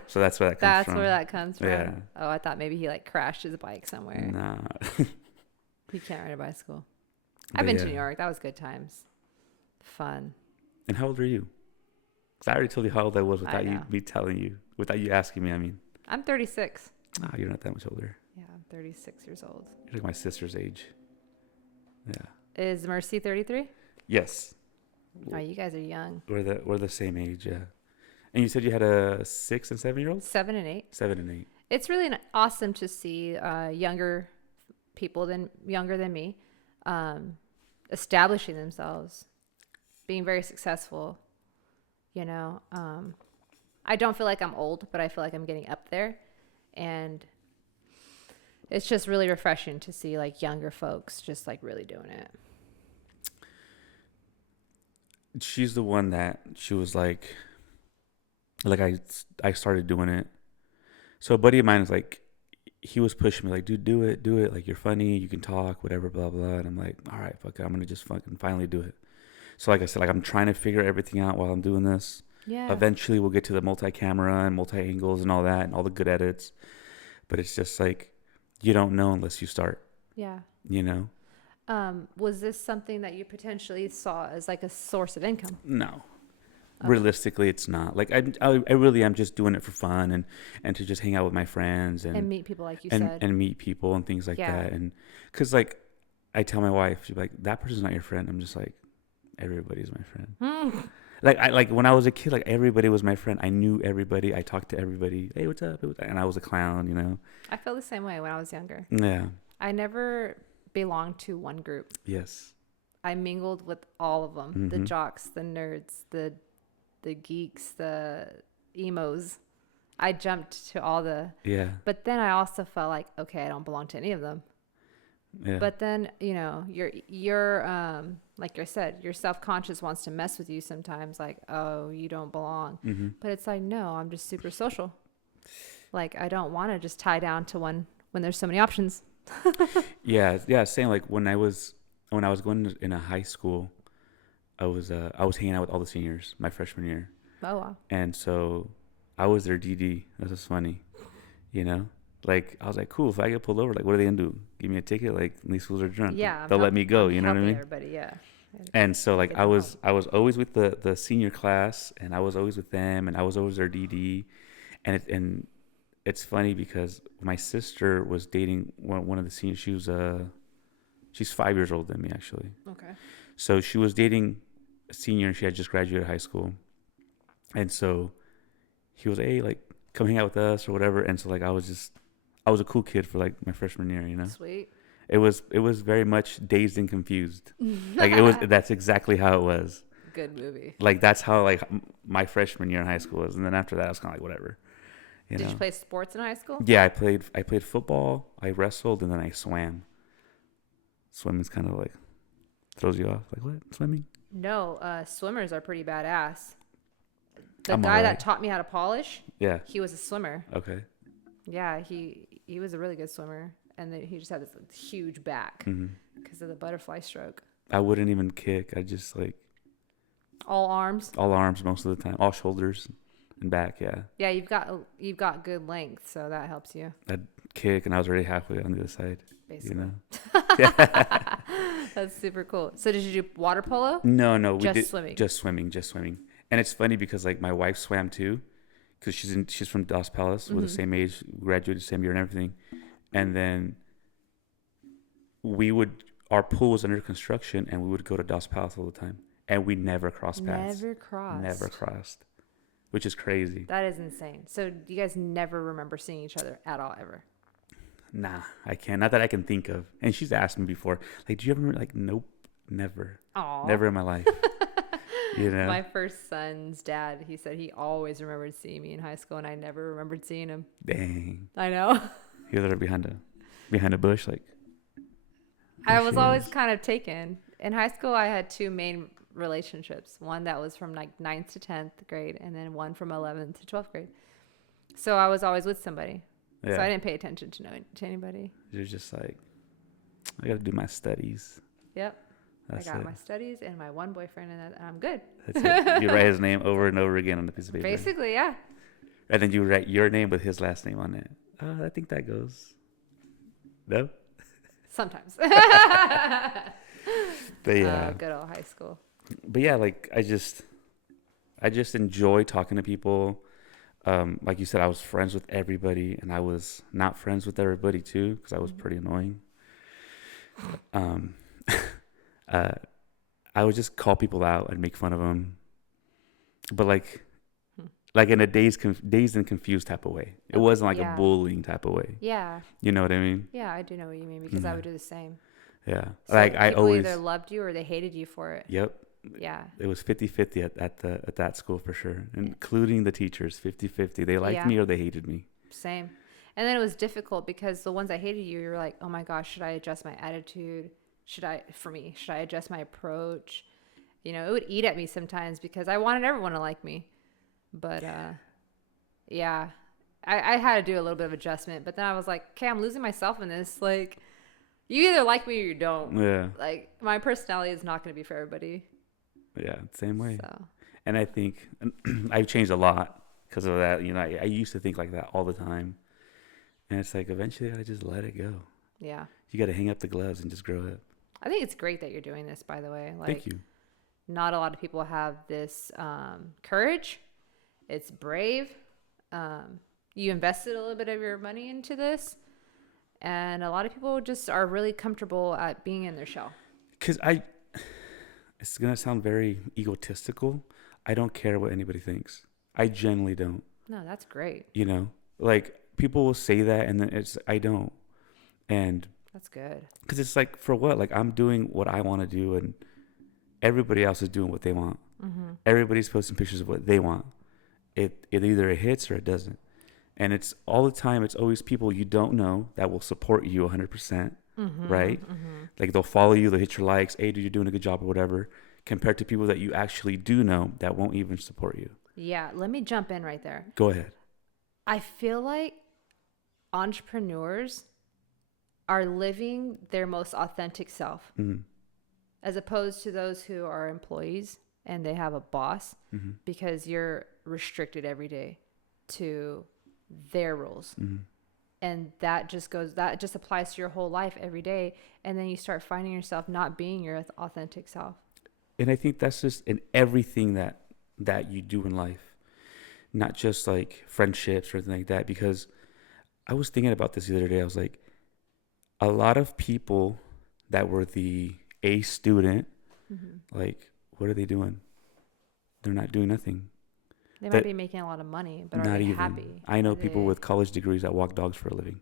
So that's where that comes from. That's where that comes from. Yeah. Oh, I thought maybe he like crashed his bike somewhere. Nah. He can't ride a bicycle. But I've been yeah. to New York. That was good times. Fun. And how old are you? Because I already told you how old I was I without know. me telling you, without you asking me. I mean, I'm 36. you're not that much older. Yeah, I'm 36 years old. You're like my sister's age. Yeah. Is Mercy 33? Yes. Oh, you guys are young. We're the same age. Yeah. And you said you had a 6 and 7 year old. 7 and 8. 7 and 8. It's really awesome to see younger people younger than me establishing themselves, being very successful. I don't feel like I'm old, but I feel like I'm getting up there, and it's just really refreshing to see like younger folks just like really doing it. She's the one that she was like I started doing it. So a buddy of mine is like, he was pushing me like, dude, do it. Like, you're funny, you can talk, whatever, blah, blah. And I'm like, all right, fuck it. I'm going to just fucking finally do it. So like I said, like I'm trying to figure everything out while I'm doing this. Yeah. Eventually we'll get to the multi-camera and multi-angles and all that and all the good edits. But it's just like, you don't know unless you start, Yeah. you know? Was this something that you potentially saw as like a source of income? No. Okay. Realistically, it's not. Like I really am just doing it for fun and to just hang out with my friends And meet people like you and, said. and meet people and things like Yeah. that. And because like I tell my wife, she's like, that person's not your friend. I'm just like, everybody's my friend. Like I like when I was a kid, like everybody was my friend. I knew everybody. I talked to everybody. Hey, what's up? Hey, what's up? And I was a clown, you know. I feel the same way when I was younger. Yeah. I never belonged to one group. Yes. I mingled with all of them. The Mm-hmm. jocks, the nerds, the geeks, the emos. I jumped to all the, Yeah. but then I also felt like, okay, I don't belong to any of them. Yeah. But then, you know, you're like I said, your self-conscious wants to mess with you sometimes, like, oh, you don't belong. Mm-hmm. But it's like, no, I'm just super social. Like, I don't want to just tie down to one when there's so many options. Yeah. Yeah. Saying like when I was going in a high school, I was hanging out with all the seniors my freshman year, Oh, wow. and so I was their DD. That's just funny, you know. Like I was like, cool. If I get pulled over, like, what are they gonna do? Give me a ticket? Like these fools are drunk. Yeah. They'll let me go. You know what I mean? Everybody, yeah. And so like Get I them was home. always with the senior class, and I was always with them, and I was always their DD, and it's funny because my sister was dating one of the seniors. She's 5 years older than me actually. Okay. So she was dating a senior, and she had just graduated high school, and so he was, hey, like, come hang out with us or whatever. And so like I was a cool kid for like my freshman year, you know. Sweet. It was very much dazed and confused. Like that's exactly how it was. Good movie. Like that's how like my freshman year in high school was, and then after that I was kind of like whatever. Did you play sports in high school? Yeah, I played football, I wrestled, and then I swam. Swimming's kind of like throws you off. Like, what? Swimming? No, swimmers are pretty badass. The I'm guy alright. that taught me how to polish, Yeah. he was a swimmer. Okay. Yeah, he was a really good swimmer, and then he just had this huge back because of the butterfly stroke. I wouldn't even kick. I just like All arms. all arms most of the time, all shoulders and back. Yeah. Yeah, you've got good length, so that helps you. I'd kick, and I was already halfway on the other side. Basically. You know. That's super cool. So did you do water polo? No, we Just did swimming. just swimming. And it's funny because like my wife swam too, because she's from Dos Palace, we're the same age, graduated the same year and everything, and then our pool was under construction, and we would go to Dos Palace all the time, and we never crossed paths. Never crossed, which is crazy. That is insane. So you guys never remember seeing each other at all ever? Nah, I can't. Not that I can think of. And she's asked me before, like, do you ever like? Nope, never. Aw. Never in my life. You know. My first son's dad, he said he always remembered seeing me in high school, and I never remembered seeing him. Dang. I know. He was there behind a bush, like. I was always kind of taken. In high school, I had two main relationships. One that was from like 9th to 10th grade, and then one from 11th to 12th grade. So I was always with somebody. Yeah. So I didn't pay attention to anybody. You're just like, I got to do my studies. Yep. That's I got it. my studies and my one boyfriend, and I'm good. That's it. You write his name over and over again on the piece of paper. Basically, yeah. And then you write your name with his last name on it. I think that goes. No? Sometimes. But yeah. Good old high school. But yeah, like I just enjoy talking to people. Like you said, I was friends with everybody, and I was not friends with everybody too, because I was pretty annoying. I would just call people out and make fun of them, but like in a dazed and confused type of way. It wasn't like a bullying type of way. Yeah. You know what I mean? Yeah, I do know what you mean, because I would do the same. Yeah. So like I people always. either loved you or they hated you for it. Yep. Yeah. It was 50-50 at that school for sure, including the teachers. 50-50. They liked me or they hated me. Same. And then it was difficult because the ones that hated you, you're like, oh my gosh, should I adjust my attitude? Should I adjust my approach? You know, it would eat at me sometimes because I wanted everyone to like me. But yeah, I had to do a little bit of adjustment. But then I was like, okay, I'm losing myself in this. Like, you either like me or you don't. Yeah. Like, my personality is not going to be for everybody. Yeah, same way. So. And I think I've changed a lot because of that. You know, I used to think like that all the time. And it's like eventually I just let it go. Yeah. You got to hang up the gloves and just grow up. I think it's great that you're doing this, by the way. Like, Thank you. Not a lot of people have this courage. It's brave. You invested a little bit of your money into this. And a lot of people just are really comfortable at being in their shell. Because it's going to sound very egotistical. I don't care what anybody thinks. I genuinely don't. No, that's great. You know, like people will say that, and then I don't, and That's good. because it's like for what? Like I'm doing what I want to do, and everybody else is doing what they want. Mm-hmm. Everybody's posting pictures of what they want. It either it hits or it doesn't, and it's all the time. It's always people you don't know that will support you 100%, right? Like they'll follow you, they'll hit your likes. Hey, dude, you're doing a good job or whatever. Compared to people that you actually do know that won't even support you. Yeah, let me jump in right there. Go ahead. I feel like entrepreneurs are living their most authentic self, as opposed to those who are employees and they have a boss, because you're restricted every day to their rules. And that just applies to your whole life every day. And then you start finding yourself not being your authentic self. And I think that's just in everything that you do in life, not just like friendships or anything like that. Because I was thinking about this the other day. I was like, a lot of people that were the A student, like, what are they doing? They're not doing nothing. They might be making a lot of money, but are they happy? I know people with college degrees that walk dogs for a living.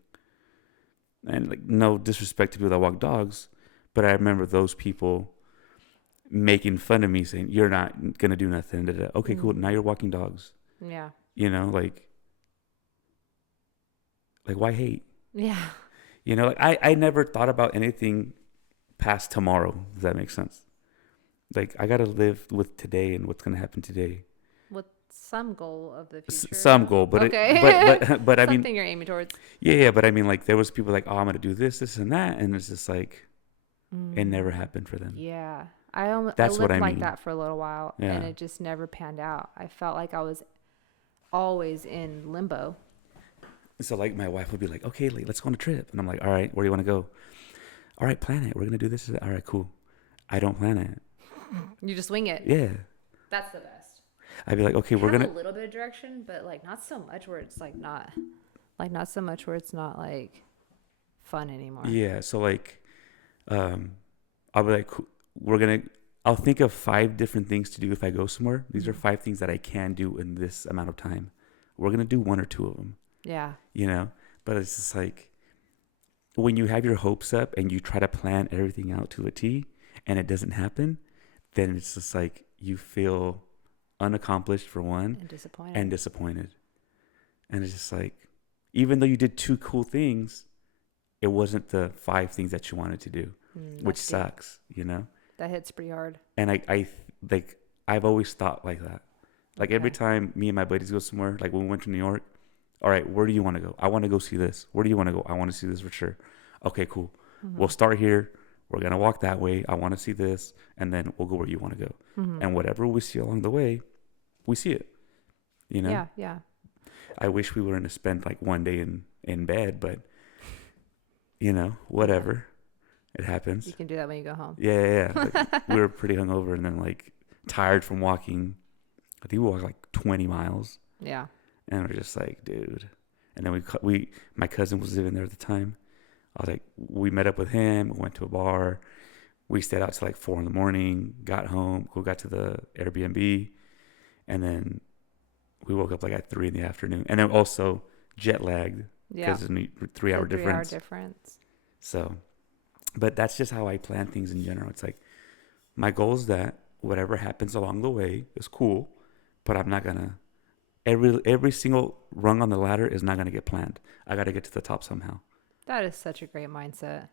And like, no disrespect to people that walk dogs, but I remember those people making fun of me saying, you're not going to do nothing. Okay, cool. Now you're walking dogs. Yeah. You know, like why hate? Yeah. You know, like I never thought about anything past tomorrow. Does that make sense? Like I got to live with today and what's going to happen today. With some goal of the future. Some goal, but okay. but I mean, something you're aiming towards. Yeah, but I mean, like there was people like, oh, I'm going to do this, and that, and it's just like it never happened for them. Yeah. I lived like that for a little while, and it just never panned out. I felt like I was always in limbo. So like my wife would be like, okay, let's go on a trip. And I'm like, all right, where do you want to go? All right, plan it. We're going to do this. All right, cool. I don't plan it. You just wing it. Yeah. That's the best. I'd be like, okay, we're going to. a little bit of direction, but like not so much where it's like not like fun anymore. Yeah. So like, I'll be like, I'll think of 5 different things to do if I go somewhere. These are 5 things that I can do in this amount of time. We're going to do 1 or 2 of them. Yeah. You know, but it's just like when you have your hopes up and you try to plan everything out to a T and it doesn't happen, then it's just like you feel unaccomplished for one and disappointed. And it's just like, even though you did 2 cool things, it wasn't the 5 things that you wanted to do, which sucks, you know? That hits pretty hard. And I've always thought like that. Like every time me and my buddies go somewhere, like when we went to New York, all right, where do you want to go? I want to go see this. Where do you want to go? I want to see this for sure. Okay, cool. We'll start here. We're going to walk that way. I want to see this. And then we'll go where you want to go. And whatever we see along the way, we see it. You know? Yeah, yeah. I wish we were going to spend like one day in bed, but, you know, whatever. It happens. You can do that when you go home. Yeah. Like, we were pretty hungover and then like tired from walking. I think we walked like 20 miles. Yeah. And we're just like, dude. And then my cousin was living there at the time. I was like, we met up with him. We went to a bar. We stayed out till like 4 a.m. Got home. We got to the Airbnb. And then we woke up like at 3 p.m. And then also jet lagged. Yeah. Because of the 3-hour difference. 3-hour difference. So, but that's just how I plan things in general. It's like, my goal is that whatever happens along the way is cool, but I'm not going to. Every single rung on the ladder is not going to get planned. I got to get to the top somehow. That is such a great mindset.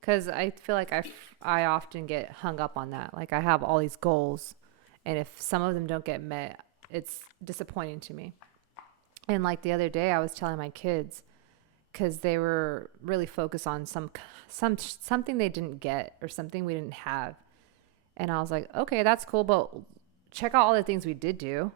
Because I feel like I often get hung up on that. Like I have all these goals, and if some of them don't get met, it's disappointing to me. And like the other day, I was telling my kids, because they were really focused on something they didn't get or something we didn't have. And I was like, okay, that's cool, but check out all the things we did do.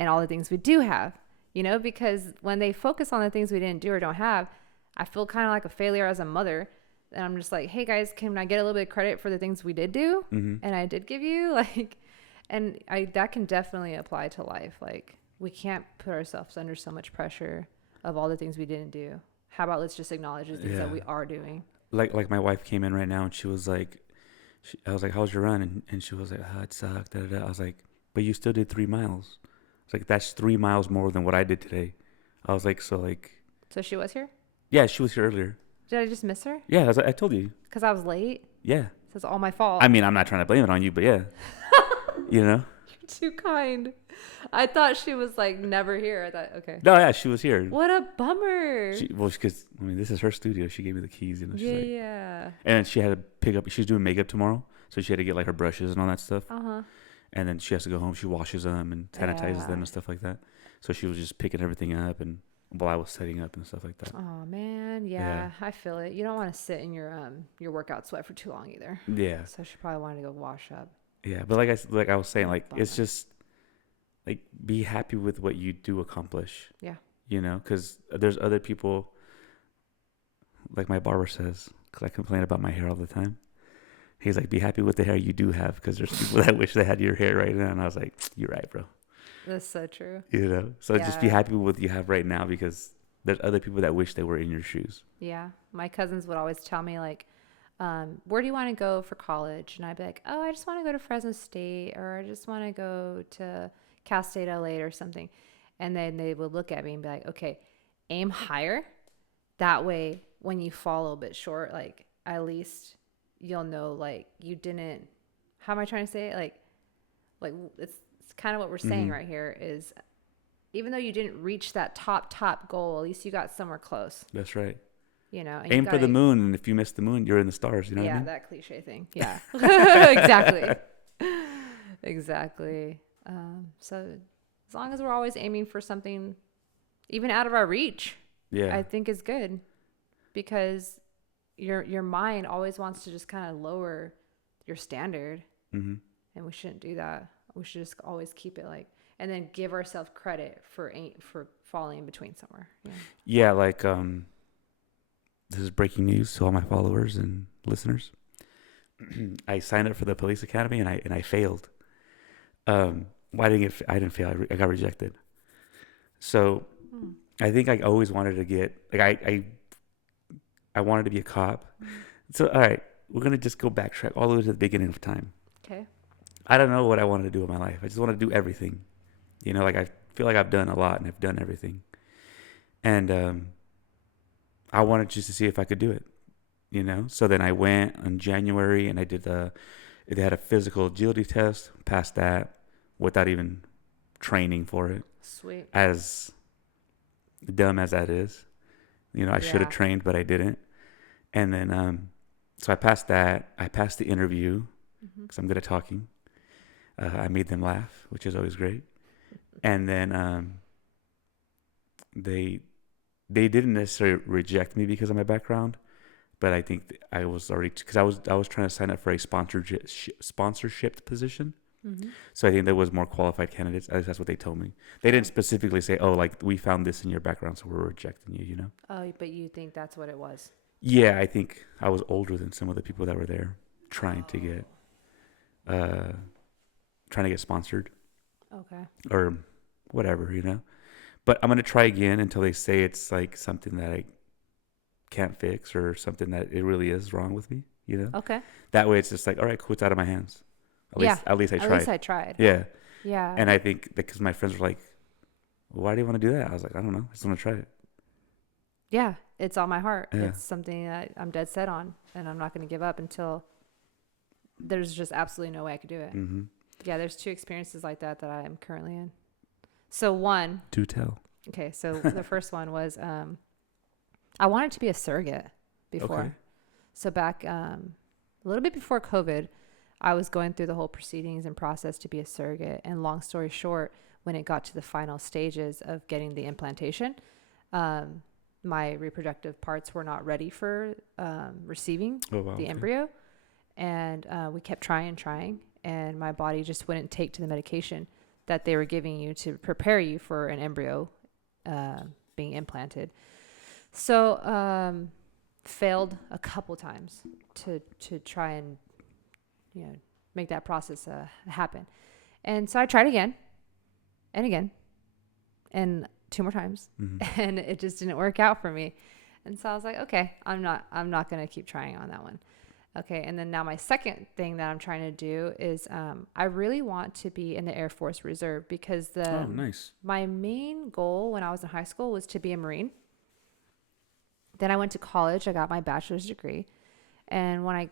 And all the things we do have, you know, because when they focus on the things we didn't do or don't have, I feel kind of like a failure as a mother. And I'm just like, hey guys, can I get a little bit of credit for the things we did do? And I did give you that can definitely apply to life. Like we can't put ourselves under so much pressure of all the things we didn't do. How about let's just acknowledge the things that we are doing. Like my wife came in right now and she was like, I was like, how's your run? And she was like, oh, it sucked. I was like, but you still did 3 miles. It's like, that's 3 miles more than what I did today. I was like, so like, So she was here? yeah, she was here earlier. Did I just miss her? Yeah, I told you. Because I was late? Yeah. So it's all my fault. I mean, I'm not trying to blame it on you, but yeah. You know? You're too kind. I thought she was like never here. I thought, okay. No, yeah, she was here. What a bummer. Because, I mean, this is her studio. She gave me the keys, you know. She's like, Yeah. and she had to pick up, she's doing makeup tomorrow. So she had to get like her brushes and all that stuff. Uh-huh. And then she has to go home. She washes them and sanitizes them and stuff like that. So she was just picking everything up and while I was setting up and stuff like that. Oh man, yeah, I feel it. You don't want to sit in your workout sweat for too long either. Yeah. So she probably wanted to go wash up. Yeah, but like I was saying, like, it's just like, be happy with what you do accomplish. Yeah. You know, because there's other people, like my barber says, because I complain about my hair all the time. He's like, be happy with the hair you do have, because there's people that wish they had your hair right now. And I was like, you're right, bro. That's so true. You know, so just be happy with what you have right now, because there's other people that wish they were in your shoes. Yeah. My cousins would always tell me, like, where do you want to go for college? And I'd be like, oh, I just want to go to Fresno State, or I just want to go to Cal State LA or something. And then they would look at me and be like, okay, aim higher. That way, when you fall a little bit short, like, at least you'll know, like, you didn't, how am I trying to say it? Like it's kind of what we're saying right here is, even though you didn't reach that top goal, at least you got somewhere close. That's right. You know, and aim for the moon, and if you miss the moon, you're in the stars. You know what I mean? that cliche thing. Yeah, exactly. Exactly. So as long as we're always aiming for something, even out of our reach, I think is good, because your mind always wants to just kind of lower your standard, and we shouldn't do that. We should just always keep it like, and then give ourselves credit for falling in between somewhere. Yeah, like this is breaking news to all my followers and listeners. I signed up for the police academy and I failed. Why didn't I didn't fail? I got rejected. So I think I always wanted to get, like, I wanted to be a cop. So all right, we're gonna just go backtrack all the way to the beginning of time. Okay. I don't know what I wanted to do in my life. I just want to do everything. You know, like, I feel like I've done a lot and I've done everything. And I wanted just to see if I could do it, you know? So then I went in January and I did they had a physical agility test, passed that without even training for it. Sweet. As dumb as that is. You know, I should have trained, but I didn't. And then, so I passed that. I passed the interview because I'm good at talking. I made them laugh, which is always great. And then they didn't necessarily reject me because of my background, but I think I was already, because I was trying to sign up for a sponsorship position. So I think there was more qualified candidates. At least that's what they told me. They didn't specifically say, oh, like, we found this in your background, so we're rejecting you, you know? Oh, but you think that's what it was? Yeah, I think I was older than some of the people that were there trying to get sponsored. Okay. Or whatever, you know? But I'm going to try again until they say it's like something that I can't fix or something that it really is wrong with me, you know? Okay. That way it's just like, all right, cool, it's out of my hands. At least I tried. At least I tried. Yeah. Yeah. And I think because my friends were like, well, why do you want to do that? I was like, I don't know. I just want to try it. Yeah. It's on my heart. Yeah. It's something that I'm dead set on, and I'm not going to give up until there's just absolutely no way I could do it. Yeah. There's 2 experiences like that I am currently in. So one. Do tell. Okay. So the first one was, I wanted to be a surrogate before. Okay. So back a little bit before COVID, I was going through the whole proceedings and process to be a surrogate. And long story short, when it got to the final stages of getting the implantation, my reproductive parts were not ready for receiving the embryo. And we kept trying. And my body just wouldn't take to the medication that they were giving you to prepare you for an embryo being implanted. So failed a couple times to try and, you know, make that process happen. And so I tried again and again and 2 more times, and it just didn't work out for me. And so I was like, okay, I'm not going to keep trying on that one. Okay. And then now my second thing that I'm trying to do is I really want to be in the Air Force Reserve because Oh, nice. my main goal when I was in high school was to be a Marine. Then I went to college. I got my bachelor's degree. And when I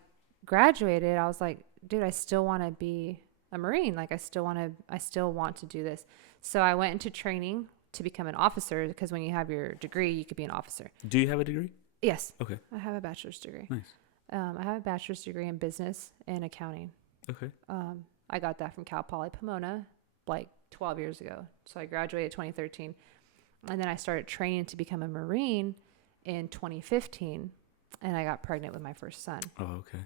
graduated, I was like, dude, I still want to be a Marine. Like I still want to do this. So I went into training to become an officer because when you have your degree, you could be an officer. Do you have a degree? Yes. Okay. I have a bachelor's degree. Nice. I have a bachelor's degree in business and accounting. Okay. I got that from Cal Poly Pomona like 12 years ago. So I graduated 2013. And then I started training to become a Marine in 2015. And I got pregnant with my first son. Oh, okay.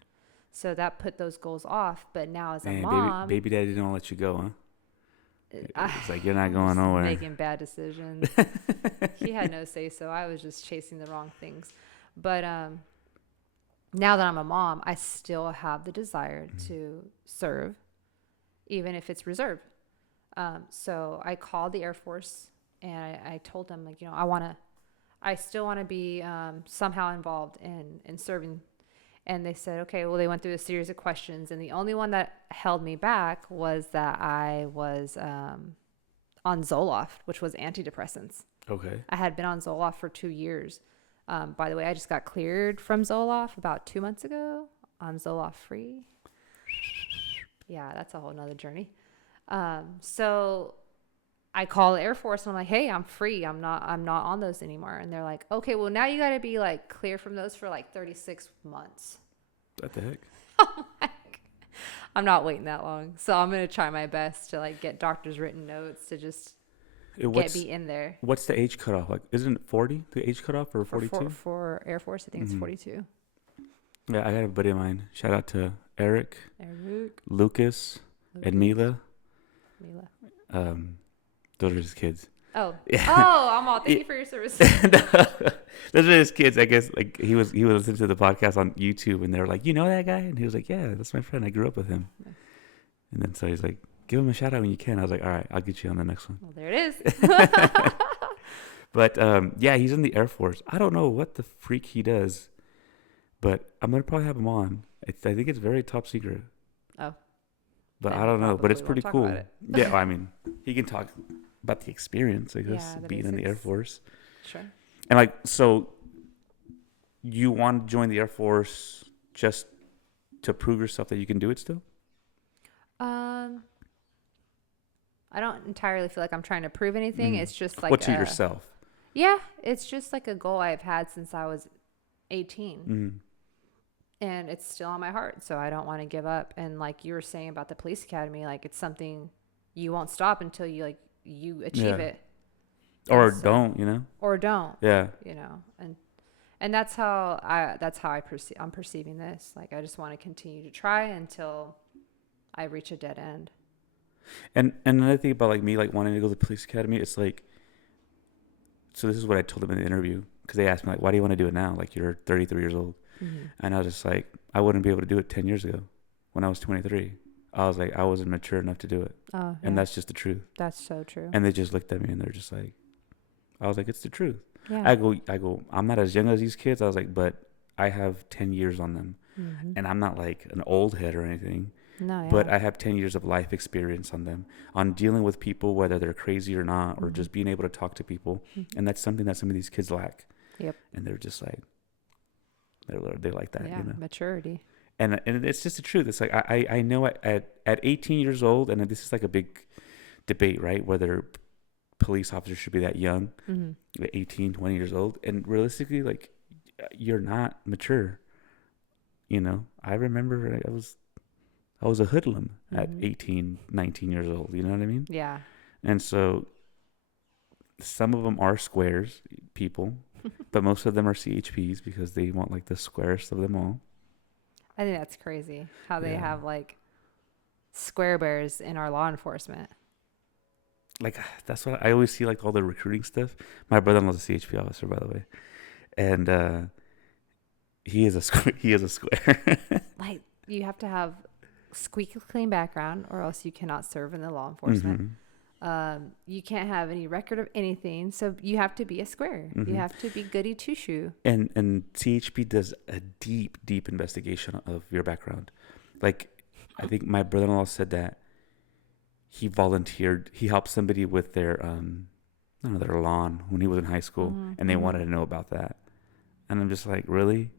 So that put those goals off. But now as a Man, mom, baby daddy didn't let you go, huh? I, It's like you're not going nowhere. making bad decisions. He had no say so. I was just chasing the wrong things. But now that I'm a mom, I still have the desire to serve, even if it's reserve. So I called the Air Force and I told them, like, I still want to be somehow involved in serving. And they said, okay, well, they went through a series of questions. And the only one that held me back was that I was on Zoloft, which was antidepressants. Okay. I had been on Zoloft for 2 years. By the way, I just got cleared from Zoloft about 2 months ago. I'm Zoloft free. Yeah, that's a whole nother journey. So I call the Air Force and I'm like, hey, I'm free. I'm not on those anymore. And they're like, okay, well now you got to be like clear from those for like 36 months. What the heck? I'm not waiting that long. So I'm going to try my best to like get doctor's written notes to just get me in there. What's the age cutoff? Like, isn't it 40 the age cutoff or 42? For Air Force, I think it's 42. Yeah, I got a buddy of mine. Shout out to Eric, Lucas, and Mila. Those are his kids. Oh. Yeah. Oh, I'm all thank you for your service. Those are his kids. I guess like he was listening to the podcast on YouTube and they were like, you know that guy? And he was like, yeah, that's my friend. I grew up with him. Nice. And then so he's like, give him a shout out when you can. I was like, all right, I'll get you on the next one. Well, there it is. But yeah, he's in the Air Force. I don't know what the freak he does, but I'm gonna probably have him on. I think it's very top secret. Oh. But Then I don't know. But it's we pretty won't talk cool. about it. Yeah, I mean, he can talk about the experience, I guess, Yeah, the being in the Air basics. Force. Sure. And like, so you want to join the Air Force just to prove yourself that you can do it still? I don't entirely feel like I'm trying to prove anything. It's just like what to yourself? Yeah, it's just like a goal I've had since I was 18. And it's still on my heart, so I don't want to give up. And like you were saying about the police academy, like it's something you won't stop until you achieve it. Or so, don't, you know? Or don't. Yeah. You know, and that's how I'm perceiving this. Like I just want to continue to try until I reach a dead end. And another thing about like me like wanting to go to the police academy, it's like, so this is what I told them in the interview because they asked me like, why do you want to do it now? Like you're 33 years old. And I was just like, I wouldn't be able to do it 10 years ago when I was 23. I was like, I wasn't mature enough to do it. Oh, yeah. And that's just the truth. That's so true. And they just looked at me and they're just like, I was like, it's the truth. Yeah. I go, I'm not as young as these kids. I was like, but I have 10 years on them. And I'm not like an old head or anything. No, yeah. But I have 10 years of life experience on them, on dealing with people, whether they're crazy or not, or just being able to talk to people. And that's something that some of these kids lack. Yep. And they're just like, they like that, yeah, you know? maturity. And it's just the truth. It's like, I know at 18 years old, and this is like a big debate, right? Whether police officers should be that young, 18, 20 years old. And realistically, like, you're not mature. You know, I remember I was a hoodlum at 18, 19 years old. You know what I mean? Yeah. And so some of them are squares people, but most of them are CHPs because they want like the squarest of them all. I think that's crazy how they have like square bears in our law enforcement. Like that's what I always see, like all the recruiting stuff. My brother-in-law's a CHP officer, by the way, and he is a square. Like you have to have squeaky clean background, or else you cannot serve in the law enforcement. You can't have any record of anything. So you have to be a square. You have to be goody two shoe. And CHP does a deep investigation of your background. Like, I think my brother-in-law said that he volunteered. He helped somebody with their I don't know, their lawn when he was in high school, and they wanted to know about that. And I'm just like, really?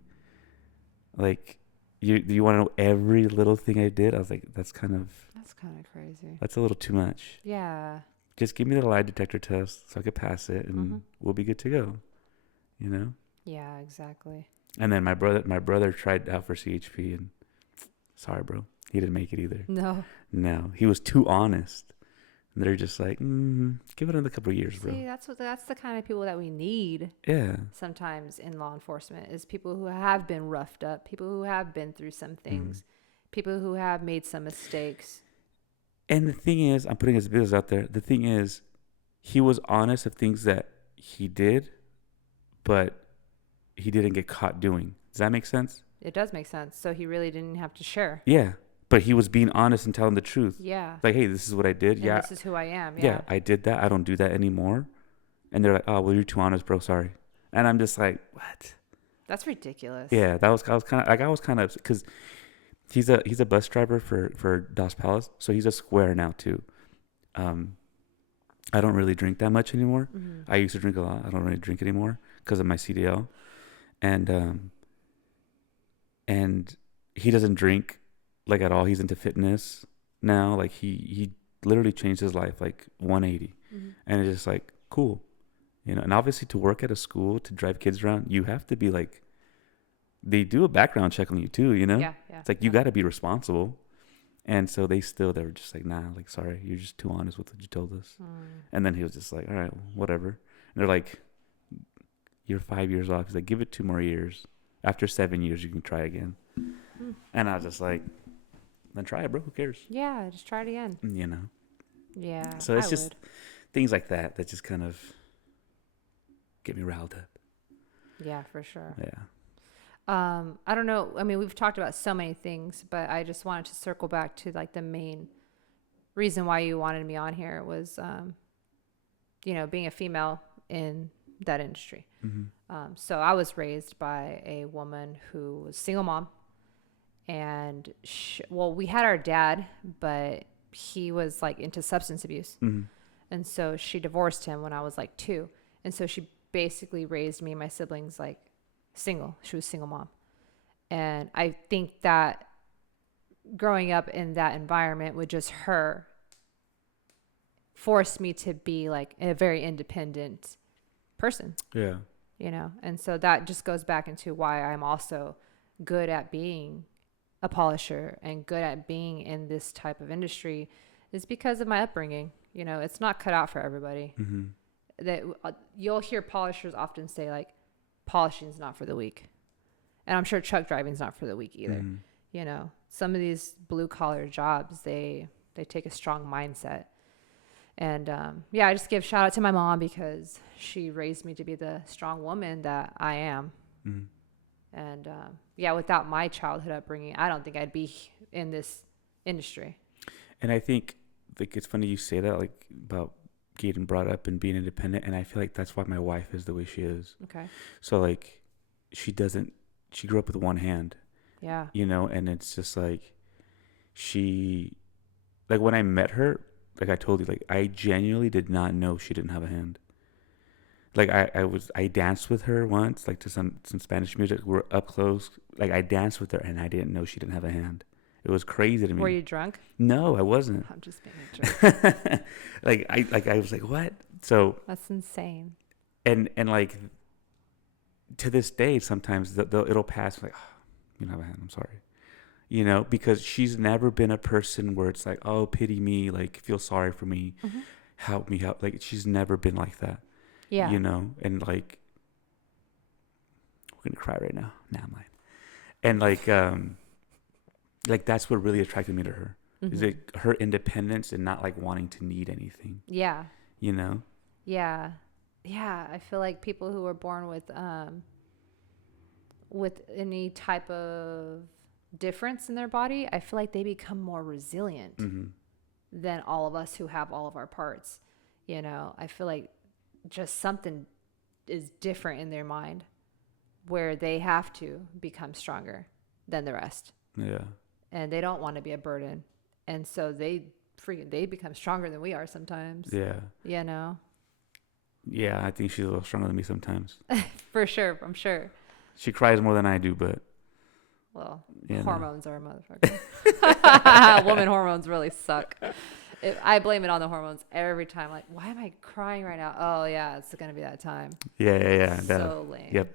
Like, you want to know every little thing I did? I was like, that's kind of crazy. That's a little too much. Yeah. Just give me the lie detector test so I could pass it, and we'll be good to go. You know? Yeah, exactly. And then my brother tried out for CHP, and sorry, bro, he didn't make it either. No, he was too honest. And they're just like, give it another couple of years, bro. See, that's the kind of people that we need. Yeah. Sometimes in law enforcement is people who have been roughed up, people who have been through some things, people who have made some mistakes. And the thing is, I'm putting his business out there. The thing is, he was honest of things that he did, but he didn't get caught doing. Does that make sense? It does make sense. So he really didn't have to share. Yeah. But he was being honest and telling the truth. Yeah. Like, hey, this is what I did. And this is who I am. Yeah, I did that. I don't do that anymore. And they're like, oh, well, you're too honest, bro. Sorry. And I'm just like, what? That's ridiculous. Yeah, I was kind of, because he's a bus driver for Dos Palace, so he's a square now too. I don't really drink that much anymore. I used to drink a lot. I don't really drink anymore because of my CDL, and he doesn't drink like at all. He's into fitness now. Like he literally changed his life like 180, and it's just like cool, you know. And obviously to work at a school to drive kids around, you have to be like, they do a background check on you too, you know? Yeah. It's like, you got to be responsible. And so they were just like, nah, like, sorry, you're just too honest with what you told us. And then he was just like, all right, whatever. And they're like, you're 5 years off. He's like, give it 2 more years. After 7 years, you can try again. And I was just like, then try it, bro. Who cares? Yeah, just try it again. You know? Yeah. So it's just things like that just kind of get me riled up. Yeah, for sure. Yeah. I don't know. I mean, we've talked about so many things, but I just wanted to circle back to like the main reason why you wanted me on here was, being a female in that industry. So I was raised by a woman who was a single mom, and we had our dad, but he was like into substance abuse. And so she divorced him when I was like 2. And so she basically raised me and my siblings like single. She was a single mom. And I think that growing up in that environment with just her forced me to be like a very independent person. Yeah. You know, and so that just goes back into why I'm also good at being a polisher and good at being in this type of industry is because of my upbringing. You know, it's not cut out for everybody. That you'll hear polishers often say like, polishing is not for the weak. And I'm sure truck driving is not for the weak either. You know, some of these blue collar jobs, they take a strong mindset. And I just give shout out to my mom because she raised me to be the strong woman that I am. And without my childhood upbringing, I don't think I'd be in this industry. And I think like it's funny you say that, like about getting brought up and being independent, and I feel like that's why my wife is the way she is. Okay. So like she grew up with one hand. Yeah. You know, and it's just like like when I met her, like I told you, like I genuinely did not know she didn't have a hand. Like I danced with her once, like to some Spanish music. We're up close. Like I danced with her and I didn't know she didn't have a hand. It was crazy to me. Were you drunk? No, I wasn't. I'm just being a jerk. I was like, what? So that's insane. And like to this day, sometimes it'll pass like, oh, you don't have a hand. I'm sorry. You know, because she's never been a person where it's like, oh, pity me, like feel sorry for me, help me help. Like she's never been like that. Yeah. You know, and like we're gonna cry right now. Nah, I'm lying. And like that's what really attracted me to her. Is it her independence and not like wanting to need anything. Yeah. You know? Yeah. Yeah. I feel like people who are born with any type of difference in their body, I feel like they become more resilient. than all of us who have all of our parts. You know, I feel like just something is different in their mind where they have to become stronger than the rest. Yeah. And they don't want to be a burden. And so they become stronger than we are sometimes. Yeah. You know? Yeah, I think she's a little stronger than me sometimes. For sure, I'm sure. She cries more than I do, but Well, yeah, hormones are a motherfucker. Woman hormones really suck. I blame it on the hormones every time. Like, why am I crying right now? Oh yeah, it's gonna be that time. Yeah. So lame.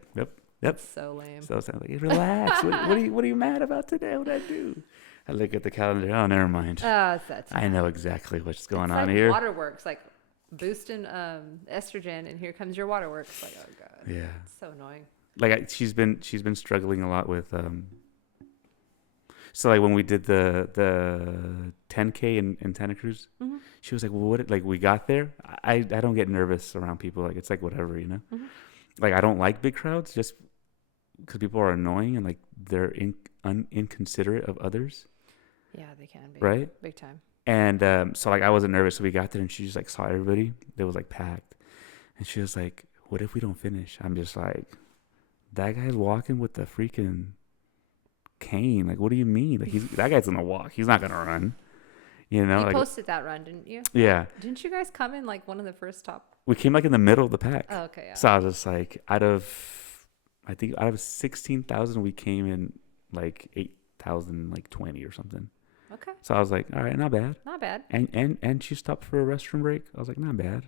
Yep. So lame. So it's like, relax. what are you mad about today? What did I do? I look at the calendar. Oh, never mind. Oh, it's that time. I know exactly what's going it's on like here. Waterworks, like boosting estrogen, and here comes your waterworks. Like, oh god. Yeah. It's so annoying. Like she's been struggling a lot with so like when we did the 10K in Santa Cruz, Mm-hmm. she was like, well, what, like we got there. I don't get nervous around people. Like it's like whatever, you know. Mm-hmm. Like I don't like big crowds just because people are annoying and like they're inconsiderate of others. Yeah, they can be. Right. Big time. And so like I wasn't nervous, so we got there and she just like saw everybody. It was like packed, and she was like, "What if we don't finish?" I'm just like, "That guy's walking with the freaking cane. Like, what do you mean? Like that guy's gonna walk. He's not gonna run. You know?" You like, posted that run, didn't you? yeah. Didn't you guys come in like one of the first top? We came like in the middle of the pack. Oh, okay. Yeah. So I was just like, out of 16,000, we came in like 8,000, like 20 or something. Okay. So I was like, all right, not bad. Not bad. And she stopped for a restroom break. I was like, not bad,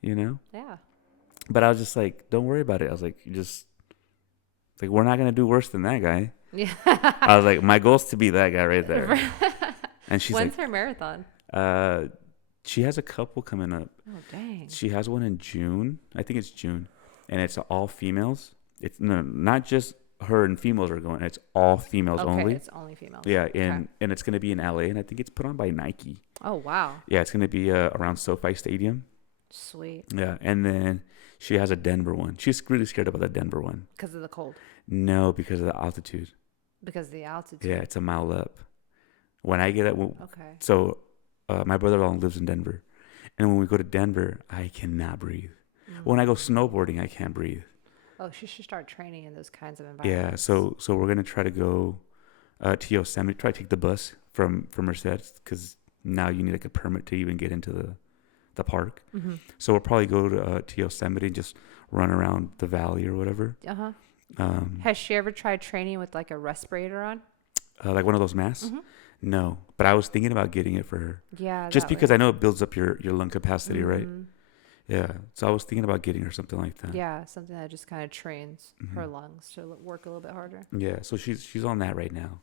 you know? Yeah. But I was just like, don't worry about it. I was like, like, we're not going to do worse than that guy. Yeah. I was like, my goal's to be that guy right there. And she's When's her marathon? she has a couple coming up. Oh, dang. She has one in June. I think it's June. And it's all females. It's not just her and females are going. It's all females only. It's only females. Yeah, and it's going to be in LA, and I think it's put on by Nike. Oh, wow. Yeah, it's going to be around SoFi Stadium. Sweet. Yeah, and then she has a Denver one. She's really scared about the Denver one. Because of the cold. No, because of the altitude. Because of the altitude. Yeah, it's a mile up. When I get it, Okay. so my brother-in-law lives in Denver, and when we go to Denver, I cannot breathe. Mm-hmm. When I go snowboarding, I can't breathe. Oh, she should start training in those kinds of Yeah, environments. so we're gonna try to go to Yosemite. Try to take the bus from Merced, because now you need like a permit to even get into the park. Mm-hmm. So we'll probably go to Yosemite and just run around the valley or whatever. Uh-huh. Has she ever tried training with like a respirator on? Like one of those masks? Mm-hmm. No, but I was thinking about getting it for her. Yeah. Just because I know it builds up your lung capacity, mm-hmm. right? Yeah. So I was thinking about getting her something like that. Yeah, something that just kind of trains Mm-hmm. her lungs to work a little bit harder. Yeah. So she's on that right now,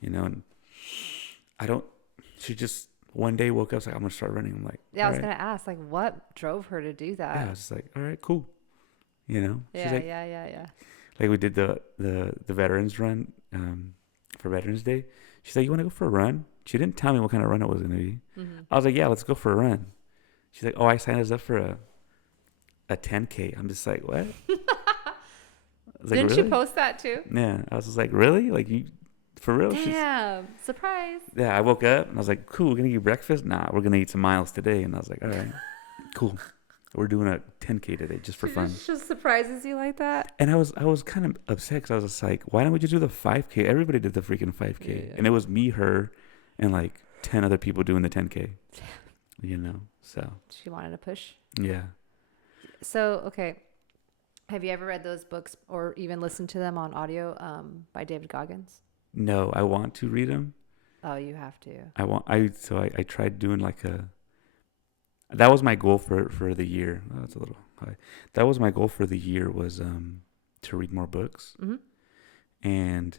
you know, and she just one day woke up like, I'm gonna start running. I'm like, yeah, I was gonna ask, like, what drove her to do that? Yeah, I was just like, all right, cool. You know? Yeah, She's like, yeah. like we did the veterans run for Veterans Day. She's like, you want to go for a run? She didn't tell me what kind of run it was gonna be. Mm-hmm. I was like, yeah, let's go for a run. She's like, oh, I signed us up for a 10K. I'm just like, what? I was like, Didn't really? you post that too? Yeah, I was just like, really? Like you, for real? Damn, surprise. Yeah, I woke up and I was like, cool, we're gonna eat breakfast? Nah, we're gonna eat some miles today. And I was like, all right, cool. We're doing a 10K today just for fun. Just surprises you like that? And I was kind of upset because I was just like, why don't we just do the 5K? Everybody did the freaking 5K. Yeah. And it was me, her, and like 10 other people doing the 10K. You know, so. She wanted to push. Yeah. So, okay. Have you ever read those books or even listened to them on audio by David Goggins? No, I want to read them. Oh, you have to. I tried doing like that was my goal for the year. Oh, that's a little high. That was my goal for the year was to read more books. Mm-hmm. And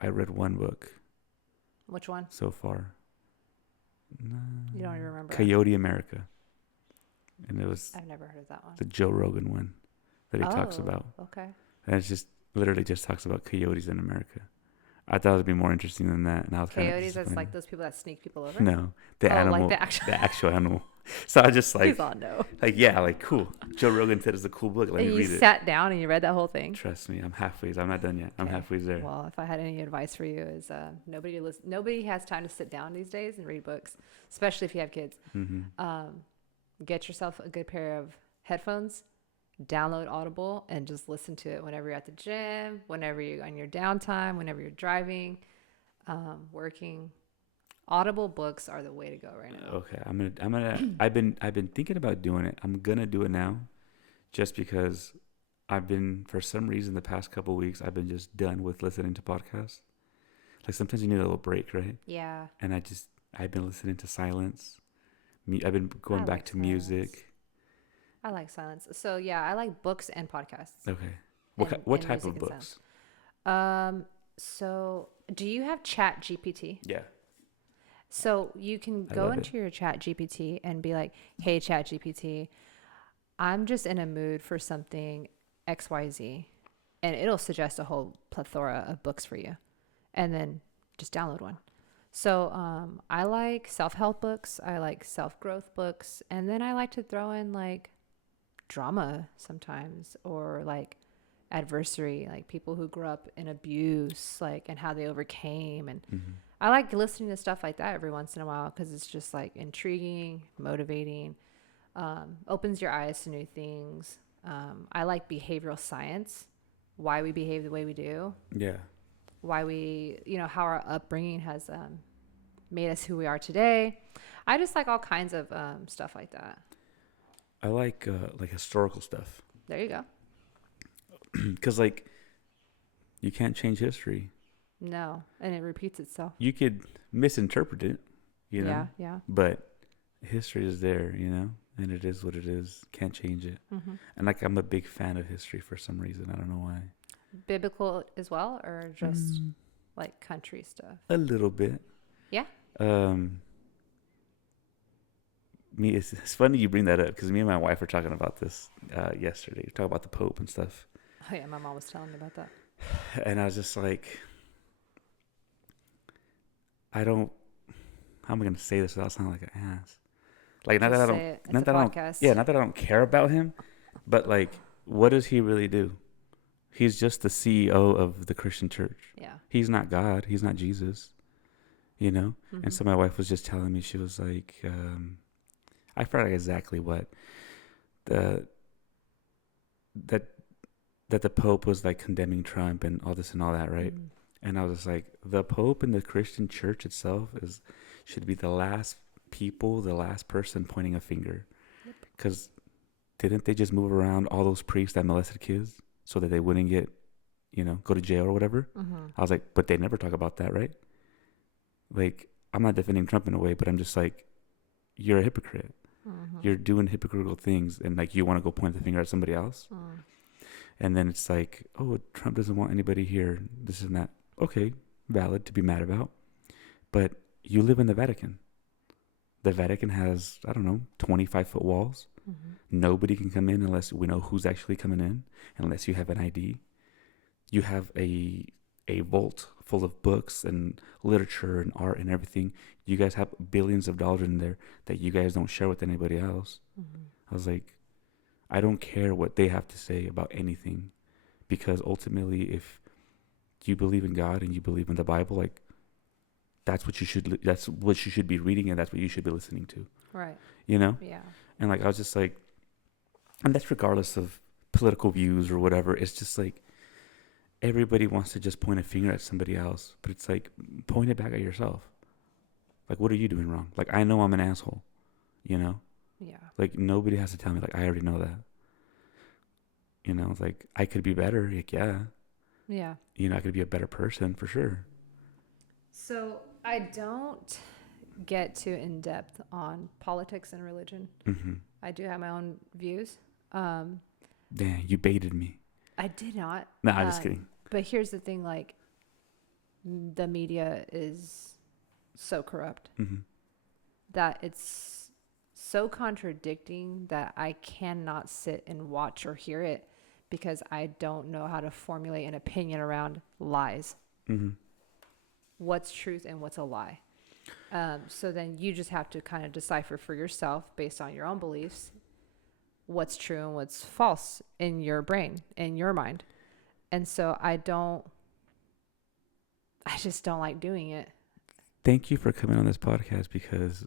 I read one book. Which one? So far. You don't even remember. Coyote America. And it was I've never heard of that one. the Joe Rogan one that he talks about. Okay. And it's just literally just talks about coyotes in America. I thought it would be more interesting than that. And I was Coyotes, that's like those people that sneak people over? No, the animal. Like the actual. The actual animal. So I just He's all no. yeah, like cool. Joe Rogan said it's a cool book. Let And me you read it. sat down and you read that whole thing? Trust me, I'm halfway. I'm not done yet. I'm Okay. halfway there. Well, if I had any advice for you, is nobody has time to sit down these days and read books, especially if you have kids. Get yourself a good pair of headphones, download Audible, and just listen to it whenever you're at the gym, whenever you're on your downtime, whenever you're driving, working. Audible books are the way to go right now. Okay, I've been thinking about doing it. I'm gonna do it now, just because for some reason the past couple of weeks I've been just done with listening to podcasts. Like sometimes you need a little break, right? Yeah. And I've been listening to silence. I've been going back to silence. music. I like silence. So yeah, I like books and podcasts. Okay. What type of books? So do you have Chat GPT? Yeah. So you can go into your Chat GPT and be like, hey, Chat GPT, I'm just in a mood for something XYZ. And it'll suggest a whole plethora of books for you. And then just download one. So I like self-help books. I like self-growth books. And then I like to throw in like drama sometimes, or like adversity, like people who grew up in abuse, like, and how they overcame. And I like listening to stuff like that every once in a while because it's just like intriguing, motivating, opens your eyes to new things. I like behavioral science, why we behave the way we do. Yeah. Why we, how our upbringing has made us who we are today. I just like all kinds of stuff like that. I like historical stuff. There you go. Because like you can't change history. No, and it repeats itself. You could misinterpret it, know. Yeah. But history is there, and it is what it is. Can't change it. And like I'm a big fan of history for some reason. I don't know why. Biblical as well, or just like country stuff? A little bit. Yeah. It's funny you bring that up because me and my wife were talking about this yesterday. We talking about the Pope and stuff. Oh yeah, my mom was telling me about that. And I was just like, how am I going to say this without sounding like an ass? Like not Just that I say don't, it. It's not a that I don't, podcast. yeah, not that I don't care about him, but like, what does he really do? He's just the CEO of the Christian church. Yeah. He's not God. He's not Jesus. And so my wife was just telling me, she was like, I forgot exactly what that the Pope was like condemning Trump and all this and all that, right? And I was just like, the Pope and the Christian church itself should be the last person pointing a finger. Because didn't they just move around all those priests that molested kids so that they wouldn't get, go to jail or whatever? I was like, but they never talk about that, right? Like, I'm not defending Trump in a way, but I'm just like, you're a hypocrite. You're doing hypocritical things, and like you want to go point the finger at somebody else. And then it's like, oh, Trump doesn't want anybody here, this and that. Okay, valid to be mad about. But you live in the Vatican. The Vatican has, 25-foot walls. Nobody can come in unless we know who's actually coming in, unless you have an ID. You have a vault full of books and literature and art and everything. You guys have billions of dollars in there that you guys don't share with anybody else. I was like, I don't care what they have to say about anything, because ultimately, if you believe in God and you believe in the Bible, like that's what you should be reading, and that's what you should be listening to. Right. Yeah. And like I was just like, and that's regardless of political views or whatever. It's just like everybody wants to just point a finger at somebody else, but it's like, point it back at yourself. Like, what are you doing wrong? Like, I know I'm an asshole, Yeah. Like, nobody has to tell me, like, I already know that. It's like, I could be better. Like, yeah. Yeah. I could be a better person for sure. So I don't get too in depth on politics and religion. I do have my own views. Damn, you baited me. I did not. No, I'm just kidding. But here's the thing, like, the media is so corrupt that it's so contradicting that I cannot sit and watch or hear it, because I don't know how to formulate an opinion around lies. What's truth and what's a lie? So then you just have to kind of decipher for yourself based on your own beliefs what's true and what's false in your brain, in your mind. And so I just don't like doing it. Thank you for coming on this podcast because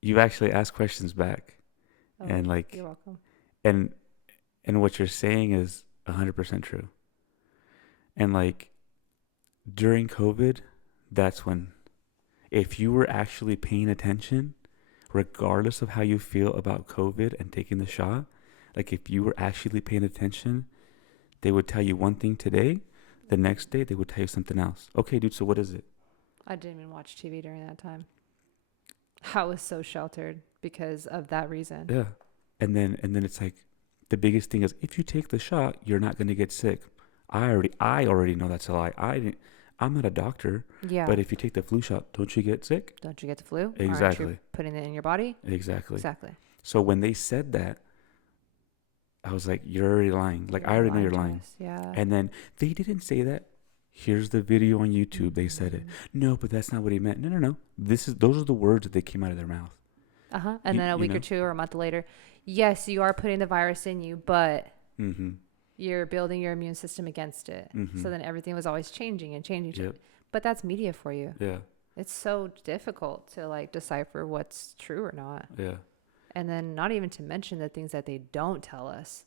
you've actually asked questions back. Oh, and like, you're welcome. and what you're saying is 100% true. And like during COVID, that's when, if you were actually paying attention, regardless of how you feel about COVID and taking the shot, like if you were actually paying attention, they would tell you one thing today, the next day they would tell you something else. Okay, dude, so what is it? I didn't even watch TV during that time. I was so sheltered because of that reason. Yeah. And then it's like the biggest thing is if you take the shot, you're not going to get sick. I already know that's a lie. I'm not a doctor. Yeah. But if you take the flu shot, don't you get sick? Don't you get the flu? Exactly. Aren't you putting it in your body? Exactly. Exactly. So when they said that, I was like, you're already lying. Like, I already know you're lying. Yeah. And then they didn't say that. Here's the video on YouTube. They said it. No, but that's not what he meant. No. Those are the words that they came out of their mouth. Uh-huh. And then a week or two or a month later, yes, you are putting the virus in you, but you're building your immune system against it. So then everything was always changing and changing. Yep. But that's media for you. Yeah. It's so difficult to like decipher what's true or not. Yeah. And then not even to mention the things that they don't tell us.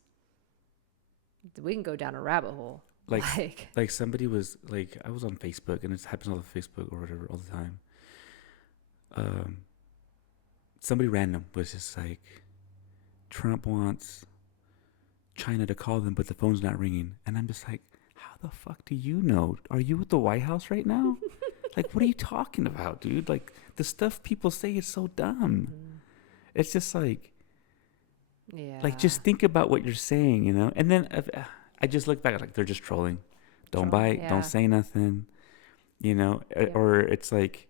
We can go down a rabbit hole. Like somebody was like, I was on Facebook, and it happens on Facebook or whatever all the time. Somebody random was just like, Trump wants China to call them, but the phone's not ringing. And I'm just like, how the fuck do you know? Are you at the White House right now? Like, what are you talking about, dude? Like, the stuff people say is so dumb. It's just like, like, just think about what you're saying, you know? And then I just look back, like, they're just trolling. Don't bite, don't say nothing, you know? Or it's like,